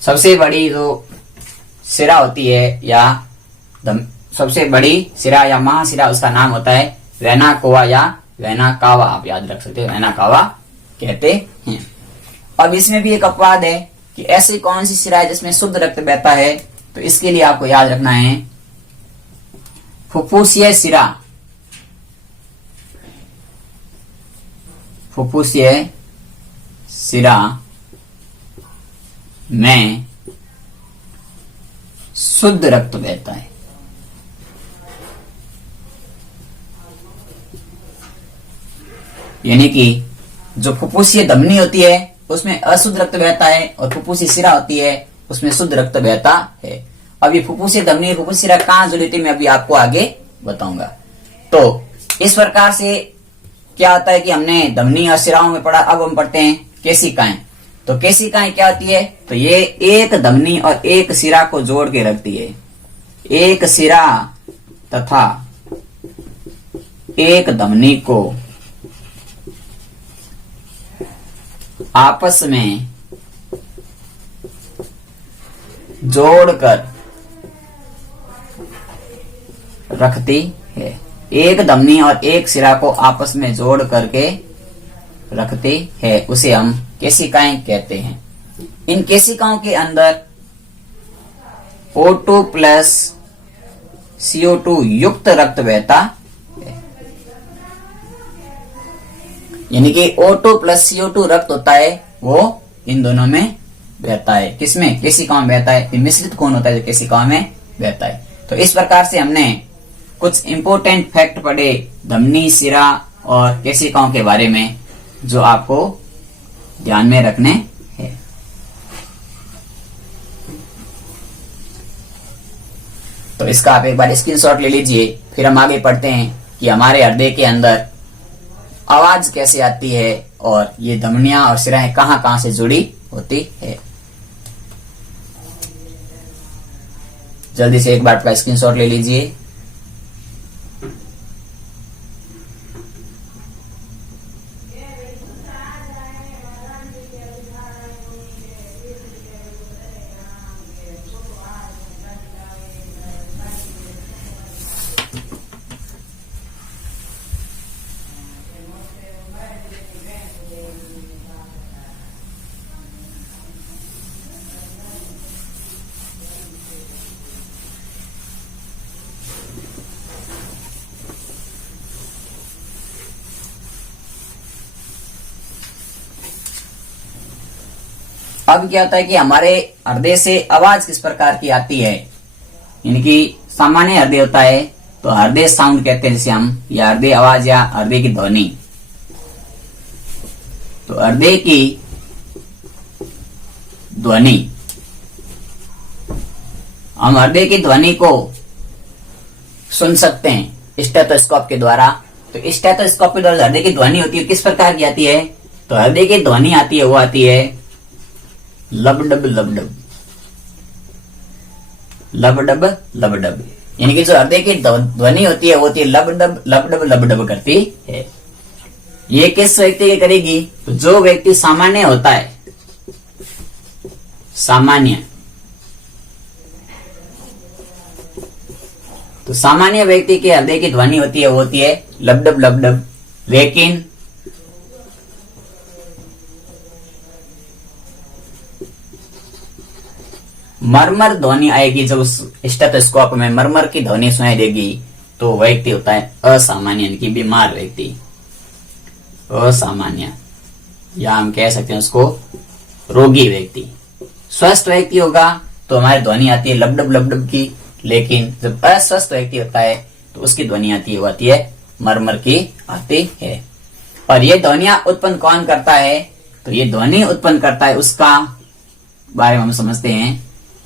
सबसे बड़ी जो सिरा होती है या सबसे बड़ी सिरा या महासिरा, उसका नाम होता है वेना कोवा या वेना कावा। आप याद रख सकते हो, वेना कावा कहते हैं। अब इसमें भी एक अपवाद है कि ऐसी कौन सी सिरा है जिसमें शुद्ध रक्त बहता है, तो इसके लिए आपको याद रखना है फुफ्फुसीय सिरा। फुफ्फुसीय सिरा में शुद्ध रक्त बहता है। यानी कि जो फुफ्फुसीय धमनी होती है उसमें अशुद्ध रक्त बहता है, और फुफ्फुसीय सिरा होती है उसमें शुद्ध रक्त बहता है। अब ये फुफ्फुसीय धमनी और फुफ्फुसीय सिरा कहां जुड़ी थी, मैं अभी आपको आगे बताऊंगा। तो इस प्रकार से क्या होता है कि हमने धमनी और सिराओं में पढ़ा, अब हम पढ़ते हैं केशिकाएं। तो केशिकाएं क्या होती है, तो ये एक धमनी और एक सिरा को जोड़ के रखती है। एक सिरा तथा एक धमनी को आपस में जोड़कर रखती है। एक धमनी और एक सिरा को आपस में जोड़ करके रखती है, उसे हम केशिकाएं कहते हैं। इन केशिकाओं के अंदर O2 प्लस CO2 युक्त रक्त बहता है, यानी कि O2 प्लस CO2 रक्त होता है, वो इन दोनों में बहता है। किसमें? केशिकाओं में बहता है। मिश्रित खून होता है जो केशिकाओं में बहता है। तो इस प्रकार से हमने कुछ इंपॉर्टेंट फैक्ट पढ़े धमनी, सिरा और केशिकाओं के बारे में, जो आपको ध्यान में रखने हैं। तो इसका आप एक बार स्क्रीनशॉट ले लीजिए। फिर हम आगे पढ़ते हैं कि हमारे हृदय के अंदर आवाज कैसे आती है और ये धमनियां और सिराएं कहां कहां से जुड़ी होती है। जल्दी से एक बार का स्क्रीनशॉट ले लीजिए। अब क्या होता है कि हमारे हृदय से आवाज किस प्रकार की आती है, यानी कि सामान्य हृदय होता है तो हृदय साउंड कहते हैं जिसे हम, या हृदय आवाज या हृदय की ध्वनि। तो हृदय की ध्वनि, हम हृदय की ध्वनि को सुन सकते हैं स्टेथोस्कोप के द्वारा। तो स्टेथोस्कोप के द्वारा हृदय की ध्वनि होती है, किस प्रकार की आती है? तो हृदय की ध्वनि आती है, वो आती है लबडब लबडब लबडब लबडब, यानी कि जो हृदय की ध्वनि होती है वो होती है लबडब लबडब लबडब करती है। ये किस व्यक्ति की करेगी? तो जो व्यक्ति सामान्य होता है, सामान्य, तो सामान्य व्यक्ति के हृदय की ध्वनि होती है वो होती है लबडब लबडब। लेकिन मरमर ध्वनि आएगी, जब उस स्टेथोस्कोप में मरमर की ध्वनि सुनाई देगी, तो व्यक्ति होता है असामान्य, यानी कि बीमार व्यक्ति, असामान्य, या हम कह सकते हैं उसको रोगी व्यक्ति। स्वस्थ व्यक्ति होगा तो हमारी ध्वनि आती है लबडब लबडब की, लेकिन जब अस्वस्थ व्यक्ति होता है तो उसकी ध्वनि आती है वो आती है मरमर की आती है। और ये ध्वनियां उत्पन्न कौन करता है? तो ये ध्वनि उत्पन्न करता है, उसका बारे में हम समझते हैं।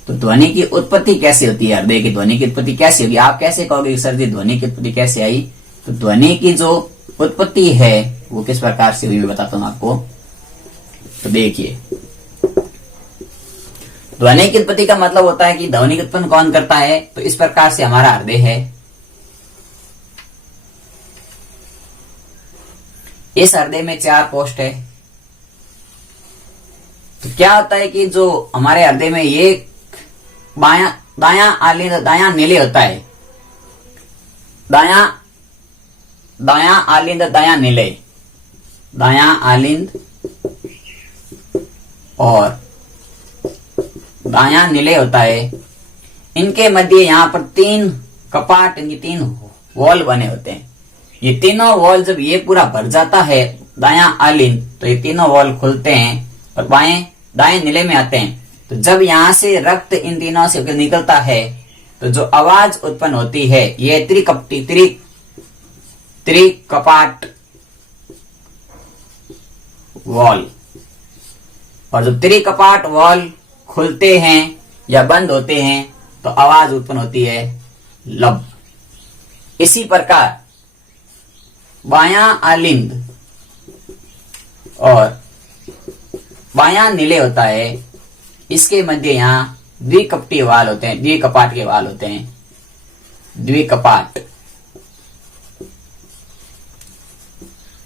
तो ध्वनि की उत्पत्ति कैसे होती है? हृदय की ध्वनि की उत्पत्ति कैसे होगी? आप कैसे कहोगे सर जी ध्वनि की उत्पत्ति कैसे आई? तो ध्वनि की जो उत्पत्ति है वो किस प्रकार से हुई, बताता हूं आपको। तो देखिए, ध्वनि की उत्पत्ति का मतलब होता है कि ध्वनि की उत्पन्न कौन करता है? तो इस प्रकार से हमारा हृदय है, इस हृदय में 4 पोस्ट है। तो क्या होता है कि जो हमारे हृदय में ये दाया आलिंद, दाया नीले होता है, दाया आलिंद, दाया नीले, दाया आलिंद और दाया नीले होता है। इनके मध्य यहाँ पर 3 कपाट, इनकी 3 वॉल बने होते हैं। ये तीनों वॉल जब ये पूरा भर जाता है दाया आलिंद, तो ये तीनों वॉल खुलते हैं और दाएं नीले में आते हैं। तो जब यहां से रक्त इन तीनों से निकलता है तो जो आवाज उत्पन्न होती है ये त्रिकपाट वॉल, और जब त्रिकपाट वॉल खुलते हैं या बंद होते हैं तो आवाज उत्पन्न होती है लब। इसी प्रकार बायां आलिंद और बायां नीले होता है, इसके मध्य यहाँ द्विकपटी वाल होते हैं, द्विकपाट के वाल होते हैं, द्विकपाट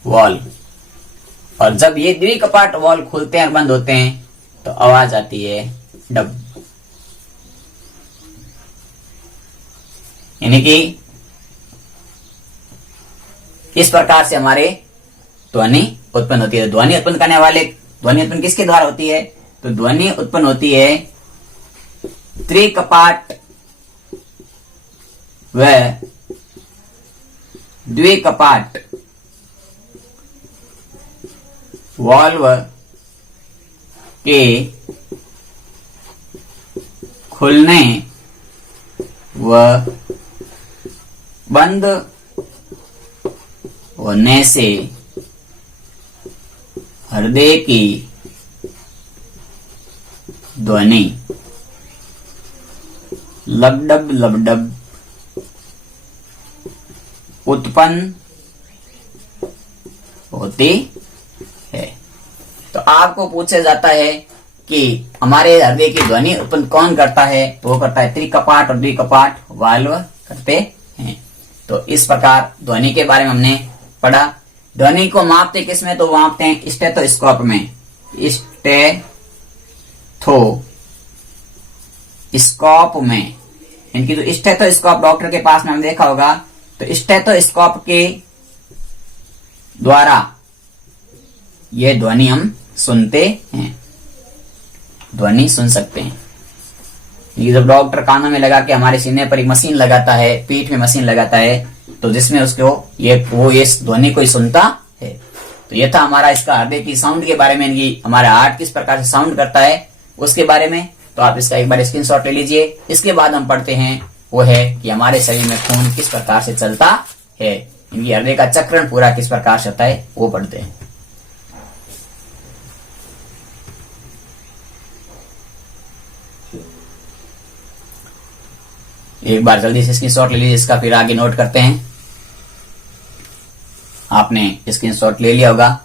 वॉल। और जब ये द्विकपाट वॉल खुलते हैं और बंद होते हैं तो आवाज आती है डब। यानी कि इस प्रकार से हमारे ध्वनि उत्पन्न होती है। ध्वनि उत्पन्न करने वाले, ध्वनि उत्पन्न किसके द्वारा होती है? तो ध्वनि उत्पन्न होती है त्रिकपाट व द्विकपाट वाल्व के खुलने व बंद होने से हृदय की ध्वनि लबडब लबडब उत्पन्न होती है। तो आपको पूछा जाता है कि हमारे हृदय की ध्वनि उत्पन्न कौन करता है? तो वो करता है त्रिकपाट और द्विकपाट वाल्व करते हैं। तो इस प्रकार ध्वनि के बारे में हमने पढ़ा। ध्वनि को मापते किस में? तो मापते हैं स्टेथोस्कोप में। स्टेथोस्कोप में, इनकी जो स्टेथोस्कोप डॉक्टर के पास में हमने देखा होगा, तो स्टेथोस्कोप के द्वारा यह ध्वनि हम सुनते हैं, ध्वनि सुन सकते हैं। ये जब डॉक्टर कानों में लगा के हमारे सीने पर एक मशीन लगाता है, पीठ में मशीन लगाता है, तो जिसमें उसको वो इस ध्वनि को ही सुनता है। तो ये था हमारा इसका हृदय की साउंड के बारे में, इनकी हमारा हार्ट किस प्रकार से साउंड करता है उसके बारे में। तो आप इसका एक बार स्क्रीनशॉट ले लीजिए। इसके बाद हम पढ़ते हैं वो है कि हमारे शरीर में खून किस प्रकार से चलता है, इनकी हृदय का चक्रण पूरा किस प्रकार से होता है वो पढ़ते हैं। एक बार जल्दी से स्क्रीनशॉट ले लीजिए, इसका फिर आगे नोट करते हैं। आपने स्क्रीनशॉट ले लिया होगा।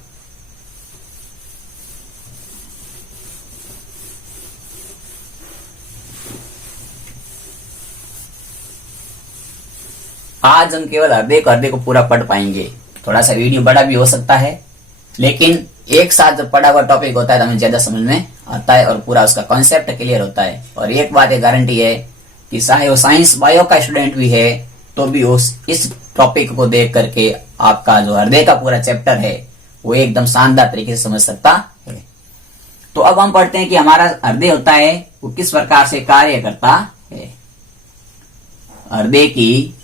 आज हम केवल हृदय को पूरा पढ़ पाएंगे। थोड़ा सा वीडियो बड़ा भी हो सकता है, लेकिन एक साथ जब पढ़ा हुआ टॉपिक होता है तो हमें ज्यादा समझ में आता है और पूरा उसका कॉन्सेप्ट क्लियर होता है। और एक बात एक गारंटी है कि चाहे वो साइंस बायो का स्टूडेंट भी है तो भी इस टॉपिक को देख करके आपका जो हृदय का पूरा चैप्टर है वो एकदम शानदार तरीके से समझ सकता है। तो अब हम पढ़ते हैं कि हमारा हृदय होता है वो किस प्रकार से कार्य करता है। हृदय की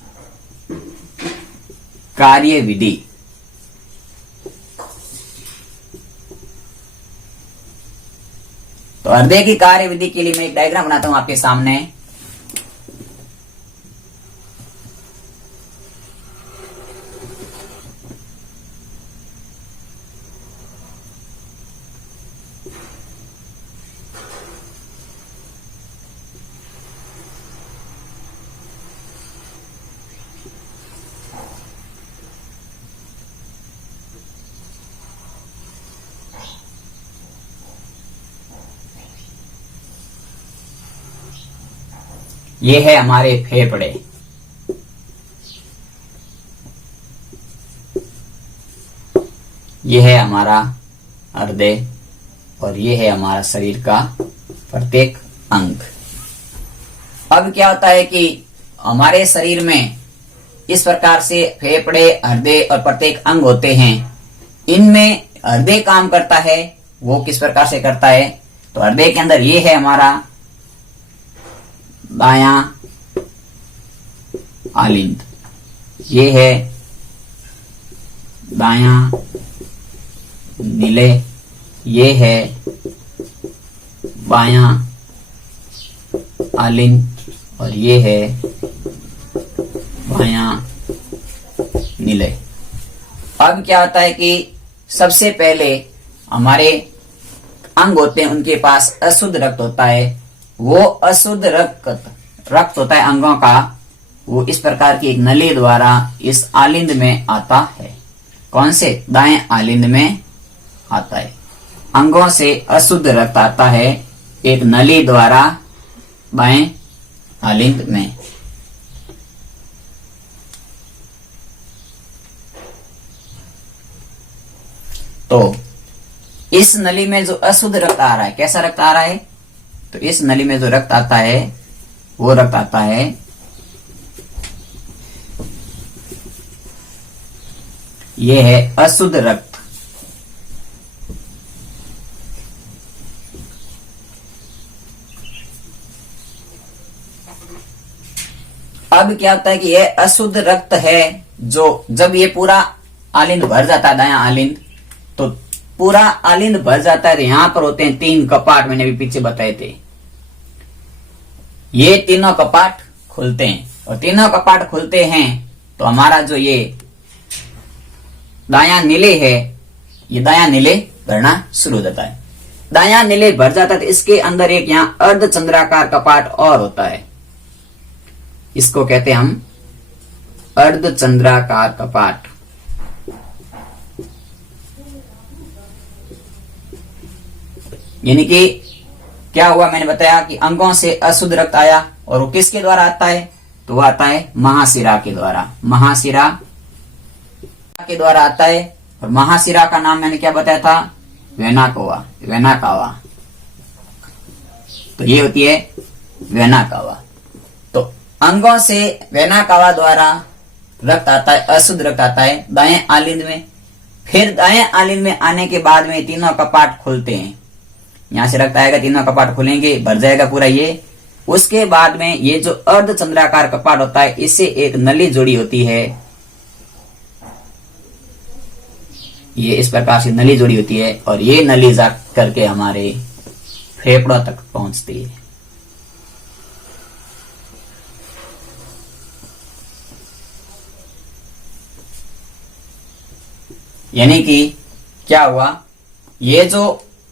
कार्य विधि। तो हृदय की कार्य विधि के लिए मैं एक डायग्राम बनाता हूं आपके सामने। ये है हमारे फेफड़े। ये है हमारा हृदय और ये है हमारा शरीर का प्रत्येक अंग। अब क्या होता है कि हमारे शरीर में इस प्रकार से फेफड़े, हृदय और प्रत्येक अंग होते हैं। इनमें हृदय काम करता है, वो किस प्रकार से करता है? तो हृदय के अंदर ये है हमारा दायां आलिंद, ये है दायां निलय, ये है बायां आलिंद और ये है बायां निलय। अब क्या होता है कि सबसे पहले हमारे अंग होते हैं, उनके पास अशुद्ध रक्त होता है। वो अशुद्ध रक्त होता है अंगों का, वो इस प्रकार की एक नली द्वारा इस आलिंद में आता है। कौन से? दाएं आलिंद में आता है। अंगों से अशुद्ध रक्त आता है एक नली द्वारा बाएं आलिंद में। तो इस नली में जो अशुद्ध रक्त आ रहा है, कैसा रक्त आ रहा है? तो इस नली में जो रक्त आता है वो रक्त आता है ये है अशुद्ध रक्त। अब क्या होता है कि यह अशुद्ध रक्त है, जो जब ये पूरा आलिंद भर जाता है, दायां आलिंद, तो पूरा आलिंद भर जाता है, तो यहां पर होते हैं 3 कपाट, मैंने अभी पीछे बताए थे। ये तीनों कपाट खुलते हैं, और तीनों कपाट खुलते हैं तो हमारा जो ये दायां नीले है, ये दायां नीले भरना शुरू हो जाता है। दायां नीले भर जाता है तो इसके अंदर एक यहाँ अर्धचंद्राकार कपाट और होता है, इसको कहते हैं हम अर्धचंद्राकार कपाट। यानी कि क्या हुआ, मैंने बताया कि अंगों से अशुद्ध रक्त आया, और वो किसके द्वारा आता है, तो वो आता है महाशिरा के द्वारा। महाशिरा के द्वारा आता है, और महाशिरा का नाम मैंने क्या बताया था, वेनाकोवा, वेनाकावा। तो ये होती है वेनाकावा। तो अंगों से वेनाकावा द्वारा रक्त आता है, अशुद्ध रक्त आता है दाएं आलिंद में। फिर दाएं आलिंद में आने के बाद में तीनों कपाट खुलते हैं, यहां से रक्त आएगा, तीनों कपाट खुलेंगे, भर जाएगा पूरा ये। उसके बाद में ये जो अर्धचंद्राकार कपाट होता है, इससे एक नली जुड़ी होती है, ये इस प्रकार से नली जुड़ी होती है, और ये नली जा करके हमारे फेफड़ों तक पहुंचती है। यानी कि क्या हुआ, ये जो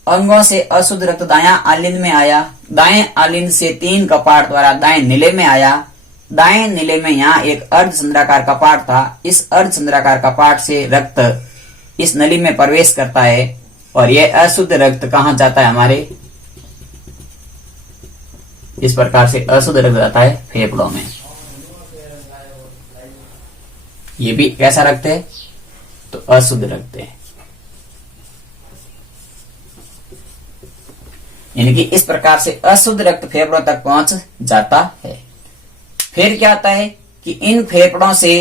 अंगों से अशुद्ध रक्त दायां आलिंद में आया, दाएं आलिंद से 3 कपाट द्वारा दाएं नीले में आया। दाएं नीले में यहाँ एक अर्धचंद्राकार कपाट था, इस अर्धचंद्राकार कपाट से रक्त इस नली में प्रवेश करता है, और यह अशुद्ध रक्त कहाँ जाता है, हमारे इस प्रकार से अशुद्ध रक्त जाता है फेफड़ों में। ये भी कैसा रक्त है, तो अशुद्ध रक्त है। यानी कि इस प्रकार से अशुद्ध रक्त फेफड़ों तक पहुंच जाता है। फिर क्या होता है कि इन फेफड़ों से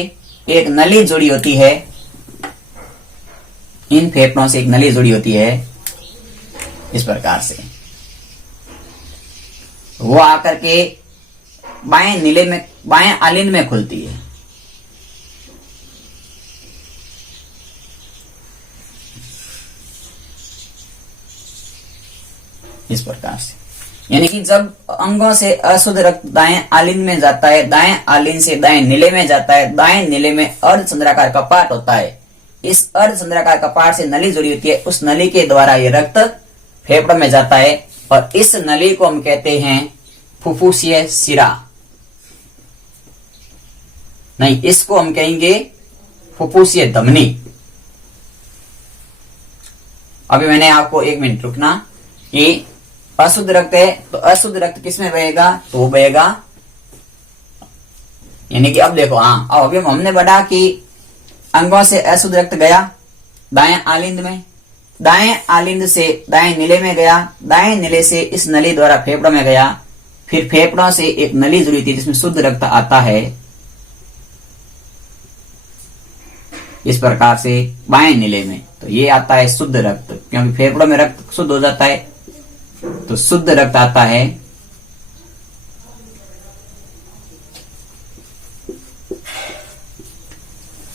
एक नली जुड़ी होती है, इन फेफड़ों से एक नली जुड़ी होती है इस प्रकार से, वो आकर के बाएं नीले में, बाएं आलिंद में खुलती है। इस प्रकार से, यानी कि जब अंगों से अशुद्ध रक्त दाएं आलिंद में जाता है, दाएं आलिंद से दाएं नीले में जाता है, दाएं नीले में अर्धचंद्राकार कपाट होता है, इस अर्धचंद्राकार कपाट से नली जुड़ी होती है, उस नली के द्वारा ये रक्त फेफड़ों में जाता है, और इस नली को हम कहते हैं फुफ्फुसीय शिरा। नहीं, इसको हम कहेंगे फुफ्फुसीय धमनी। अभी मैंने आपको 1 मिनट रुकना, कि अशुद्ध रक्त है तो अशुद्ध रक्त किसमें बहेगा, तो वो बहेगा, यानी कि अब देखो, हाँ अब अभी हमने बढ़ा कि अंगों से अशुद्ध रक्त गया दाएं आलिंद में, दाएं आलिंद से दाएं नीले में गया, दाएं नीले से इस नली द्वारा फेफड़ों में गया, फिर फेफड़ों से एक नली जुड़ी थी जिसमें शुद्ध रक्त आता है, इस प्रकार से बाएं नीले में, तो ये आता है शुद्ध रक्त, क्योंकि फेफड़ों में रक्त शुद्ध हो जाता है, तो शुद्ध रक्त आता है।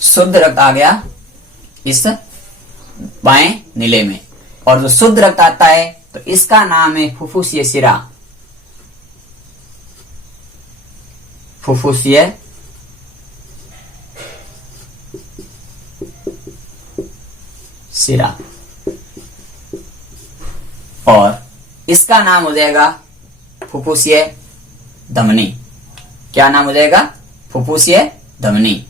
शुद्ध रक्त आ गया इस बाएं नीले में, और जो शुद्ध रक्त आता है तो इसका नाम है फुफ्फुसीय शिरा। फुफ्फुसीय शिरा, और इसका नाम हो जाएगा फुफ्फुसीय धमनी। क्या नाम हो जाएगा, फुफ्फुसीय धमनी।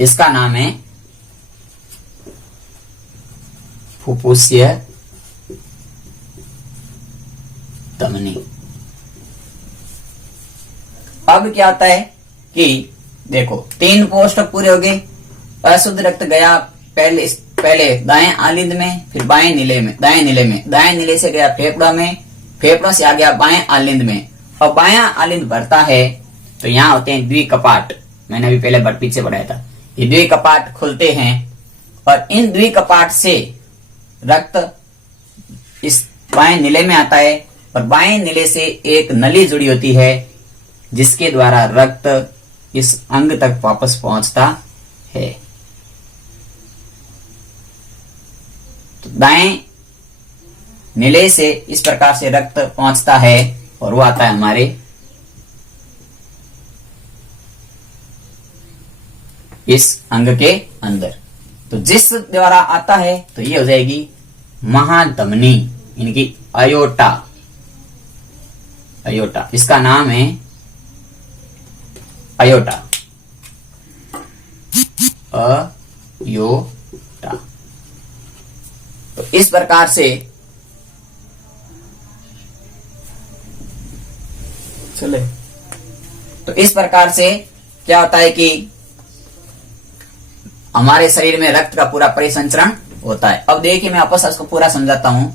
इसका नाम है फुफ्फुसीय धमनी। अब क्या होता है कि देखो 3 पोस्ट पूरे हो गए, अशुद्ध रक्त गया पहले दाएं आलिंद में, फिर बाएं नीले में, दाएं नीले में, दाएं नीले से गया फेफड़ा में, फेफड़ों से आ गया बाएं आलिंद में, और बायां आलिंद भरता है तो यहाँ होते हैं द्विकपाट। मैंने अभी पहले पीछे बढ़ाया था। ये द्विकपाट खुलते हैं और इन द्विकपाट से रक्त इस बाएं नीले में आता है और बाएं नीले से एक नली जुड़ी होती है जिसके द्वारा रक्त इस अंग तक वापस पहुंचता है। तो दाएं नीले से इस प्रकार से रक्त पहुंचता है और वो आता है हमारे इस अंग के अंदर। तो जिस द्वारा आता है तो ये हो जाएगी महाधमनी, इनकी अयोटा। अयोटा इसका नाम है अयोटा। अयोटा। तो इस प्रकार से चले। तो इस प्रकार से क्या होता है कि हमारे शरीर में रक्त का पूरा परिसंचरण होता है। अब देखिए मैं आपस इसको पूरा समझाता हूं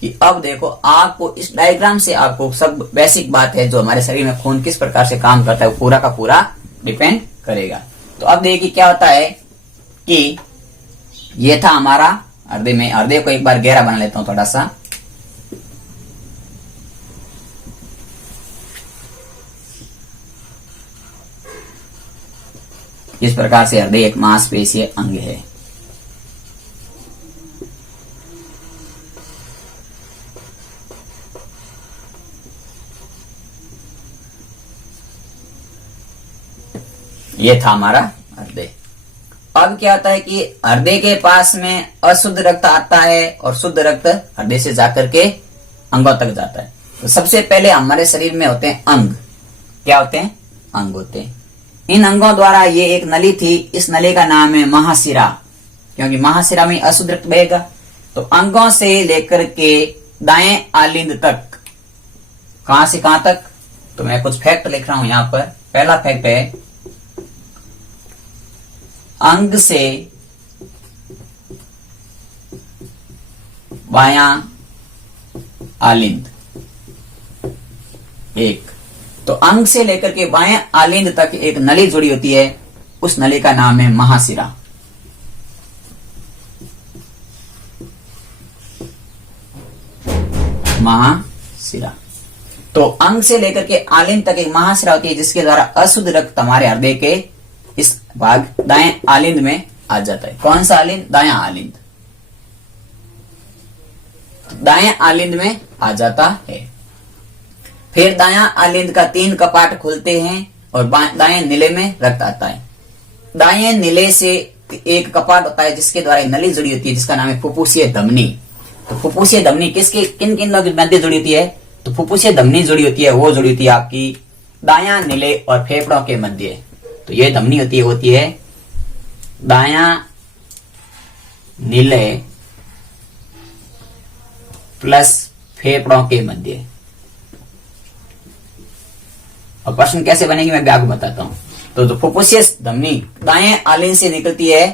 कि अब देखो आपको इस डायग्राम से आपको सब बेसिक बात है जो हमारे शरीर में खून किस प्रकार से काम करता है वो पूरा का पूरा डिपेंड करेगा। तो अब देखिए क्या होता है कि ये था हमारा हृदय में। हृदय को एक बार गहरा बना लेता हूं थोड़ा सा। इस प्रकार से हृदय एक मांसपेशीय अंग है। ये था हमारा हृदय। अब क्या होता है कि हृदय के पास में अशुद्ध रक्त आता है और शुद्ध रक्त हृदय से जाकर के अंगों तक जाता है। तो सबसे पहले हमारे शरीर में होते हैं अंग। क्या होते हैं? अंग होते हैं। इन अंगों द्वारा ये एक नली थी, इस नली का नाम है महाशिरा, क्योंकि महाशिरा में अशुद्ध रक्त बहेगा। तो अंगों से लेकर के दाएं आलिंद तक, कहां से कहां तक? तो मैं कुछ फैक्ट लिख रहा हूं यहां पर। पहला फैक्ट है अंग से बायां आलिंद एक। तो अंग से लेकर के बाएं आलिंद तक एक नली जुड़ी होती है, उस नली का नाम है महाशिरा। महाशिरा। तो अंग से लेकर के आलिंद तक एक महाशिरा होती है जिसके द्वारा अशुद्ध रक्त हमारे हृदय के इस भाग दाएं आलिंद में आ जाता है। कौन सा आलिंद? दायां आलिंद। दाएं आलिंद में आ जाता है। फिर दायां आलिंद का 3 कपाट खुलते हैं और दाएं नीले में रक्त आता है। दाएं नीले से एक कपाट होता है जिसके द्वारा नली जुड़ी होती है जिसका नाम है फुफ्फुसीय धमनी। तो फुफ्फुसीय धमनी किसके किन किन लोगों के मध्य जुड़ी होती है? तो फुफ्फुसीय धमनी जुड़ी होती है, वो जुड़ी होती है आपकी दायां नीले और फेफड़ों के मध्य। तो ये धमनी होती है दायां नीले प्लस फेफड़ों के मध्य। और प्रश्न कैसे बनेगी मैं भी आपको बताता हूं। तो फुफ्फुसीय धमनी दाएं आलिंद से निकलती है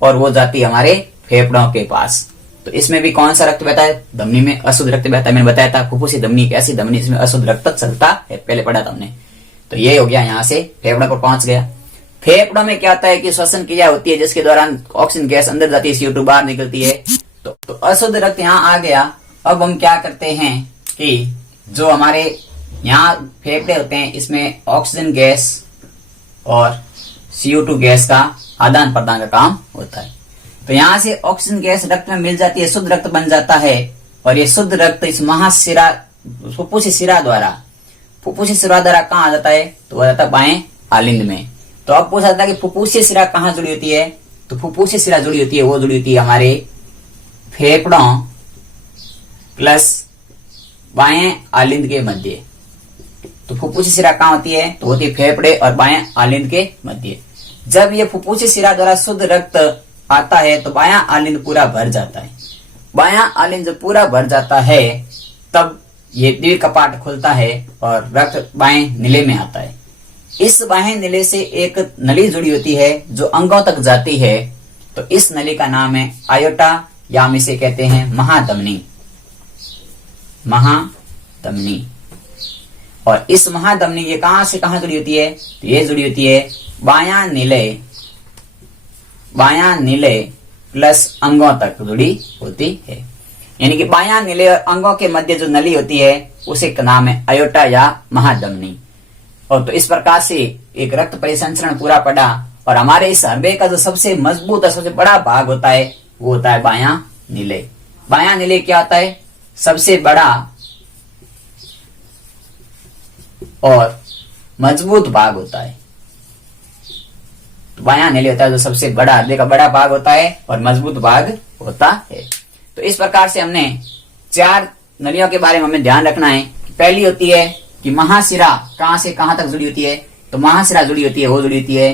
और वो जाती है हमारे फेफड़ों के पास। तो इसमें भी कौन सा रक्त बहता है? धमनी में अशुद्ध रक्त बहता है। मैंने बताया था फुफ्फुसीय धमनी एक ऐसी धमनी जिसमें अशुद्ध रक्त चलता है, पहले पढ़ा था हमने। तो ये हो गया, यहां से फेफड़ों पर पहुंच गया। फेफड़ों में क्या होता है कि श्वसन क्रिया होती है जिसके दौरान ऑक्सीजन गैस अंदर जाती है, CO2 बाहर निकलती है। तो अशुद्ध रक्त यहाँ आ गया। अब हम क्या करते हैं कि जो हमारे यहाँ फेफड़े होते हैं इसमें ऑक्सीजन गैस और CO2 गैस का आदान प्रदान का काम होता है। तो यहाँ से ऑक्सीजन गैस रक्त में मिल जाती है, शुद्ध रक्त बन जाता है और ये शुद्ध रक्त इस महाशिरा फुफ्फुसीय शिरा द्वारा कहाँ आ जाता है? तो वो जाता है बाएं आलिंद में। तो अब पूछा जाता है कि फुफ्फुसीय शिरा कहाँ जुड़ी होती है? तो फुफ्फुसीय शिरा जुड़ी होती है, वो जुड़ी होती है हमारे फेफड़ों प्लस बाएं आलिंद के मध्य। तो फुफ्फुसीय शिरा कहाँ होती है? तो होती है फेफड़े और बाएं आलिंद के मध्य। जब ये फुफ्फुसीय शिरा द्वारा शुद्ध रक्त आता है तो बायां आलिंद पूरा भर जाता है। बायां आलिंद जब पूरा भर जाता है तब ये द्विकपाट खुलता है और रक्त बाएं नीले में आता है। इस बाएं नीले से एक नली जुड़ी होती है जो अंगों तक जाती है। तो इस नली का नाम है आयोटा, या हम इसे कहते हैं महाधमनी। महाधमनी। और इस महाधमनी ये कहां से कहां जुड़ी होती है, तो ये जुड़ी होती है बायां नीले प्लस अंगों तक जुड़ी होती है। यानी कि बायां नीले और अंगों के मध्य जो नली होती है उसे का नाम है अयोटा या महाधमनी। और तो इस प्रकार से एक रक्त परिसंचरण पूरा पड़ा। और हमारे इस हृदय का जो सबसे मजबूत और सबसे बड़ा भाग होता है वो होता है बायां नीले। बायां नीले क्या होता है, सबसे बड़ा और मजबूत भाग होता है। तो बायां नीले होता है जो सबसे बड़ा, हृदय का बड़ा भाग होता है और मजबूत भाग होता है। तो इस प्रकार से हमने 4 नलियों के बारे में हमें ध्यान रखना है। पहली होती है कि महाशिरा कहां से कहां तक जुड़ी होती है, तो महाशिरा जुड़ी होती है, वो जुड़ी होती है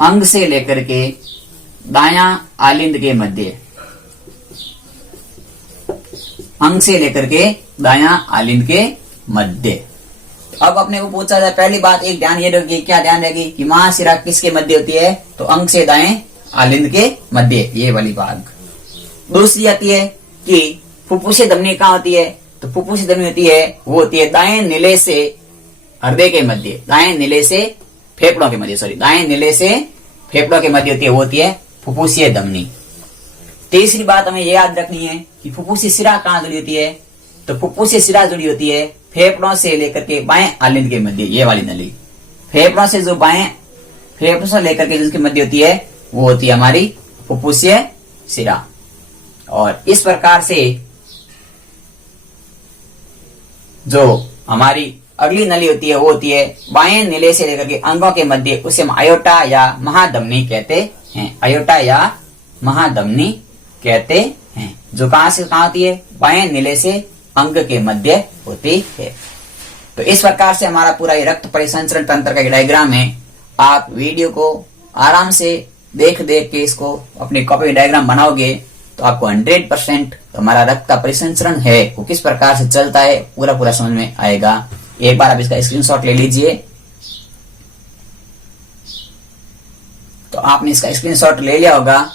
अंग से लेकर के दायां आलिंद के मध्य, अंग से लेकर के दायां आलिंद के मध्य। अब अपने को पूछा जाए, पहली बात एक ध्यान ये रखिए, क्या ध्यान रहेगी कि महाशिरा किसके मध्य होती है, तो अंग से दाएं आलिंद के मध्य, ये वाली भाग। दूसरी आती है कि फुफ्फुसी धमनी कहां होती है, तो फुफ्फुसी धमनी होती है वो होती है दाएं नीले से हृदय के मध्य, दाएं नीले से फेफड़ों के मध्य, दाएं नीले से फेफड़ों के मध्य होती है, वो होती है फुफ्फुसीय धमनी। तीसरी बात हमें याद रखनी है कि फुफ्फुसी शिरा कहां जुड़ी होती है, तो फुफ्फुसी शिरा जुड़ी होती है फेफड़ों से लेकर के बाएं आलिंद के मध्य, ये वाली नली। फेफड़ों से जो बाएं, फेफड़ों से लेकर के जिसके मध्य होती है वो होती है हमारी फुफ्फुसीय शिरा। और इस प्रकार से जो हमारी अगली नली होती है वो होती है बाएं नीले से लेकर के अंगों के मध्य, उसे हम अयोटा या महाधमनी कहते हैं, अयोटा या महाधमनी कहते हैं, जो कहां से कहां होती है, बाएं नीले से अंग के मध्य होती है। तो इस प्रकार से हमारा पूरा ये रक्त परिसंचरण तंत्र का डायग्राम है। आप वीडियो को आराम से देख के इसको अपनी कॉपी डायग्राम बनाओगे तो आपको 100% हमारा रक्त का परिसंचरण है वो किस प्रकार से चलता है पूरा समझ में आएगा। एक बार आप इसका स्क्रीनशॉट ले लीजिए। तो आपने इसका स्क्रीनशॉट ले लिया होगा।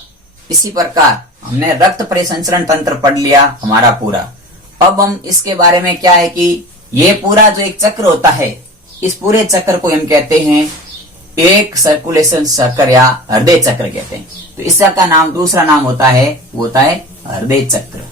इसी प्रकार हमने रक्त परिसंचरण तंत्र पढ़ लिया हमारा पूरा। अब हम इसके बारे में क्या है कि ये पूरा जो एक चक्र होता है, इस पूरे चक्र को हम कहते हैं एक सर्कुलेशन चक्र या हृदय चक्र कहते हैं। तो इसका नाम, दूसरा नाम होता है वो होता है हृदय चक्र।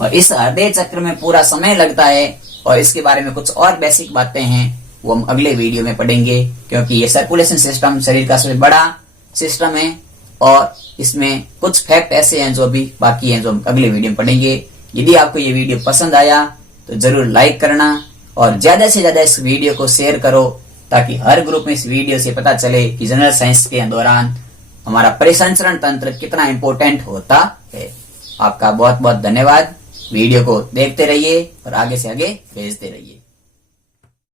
और इस हृदय चक्र में पूरा समय लगता है और इसके बारे में कुछ और बेसिक बातें हैं वो हम अगले वीडियो में पढ़ेंगे, क्योंकि ये सर्कुलेशन सिस्टम शरीर का सबसे बड़ा सिस्टम है और इसमें कुछ फैक्ट ऐसे हैं जो अभी बाकी हैं जो हम अगले वीडियो में पढ़ेंगे। यदि आपको ये वीडियो पसंद आया तो जरूर लाइक करना और ज्यादा से ज्यादा इस वीडियो को शेयर करो ताकि हर ग्रुप में इस वीडियो से पता चले कि जनरल साइंस के दौरान हमारा परिसंचरण तंत्र कितना इंपॉर्टेंट होता है। आपका बहुत बहुत धन्यवाद। वीडियो को देखते रहिए और आगे से आगे भेजते रहिए।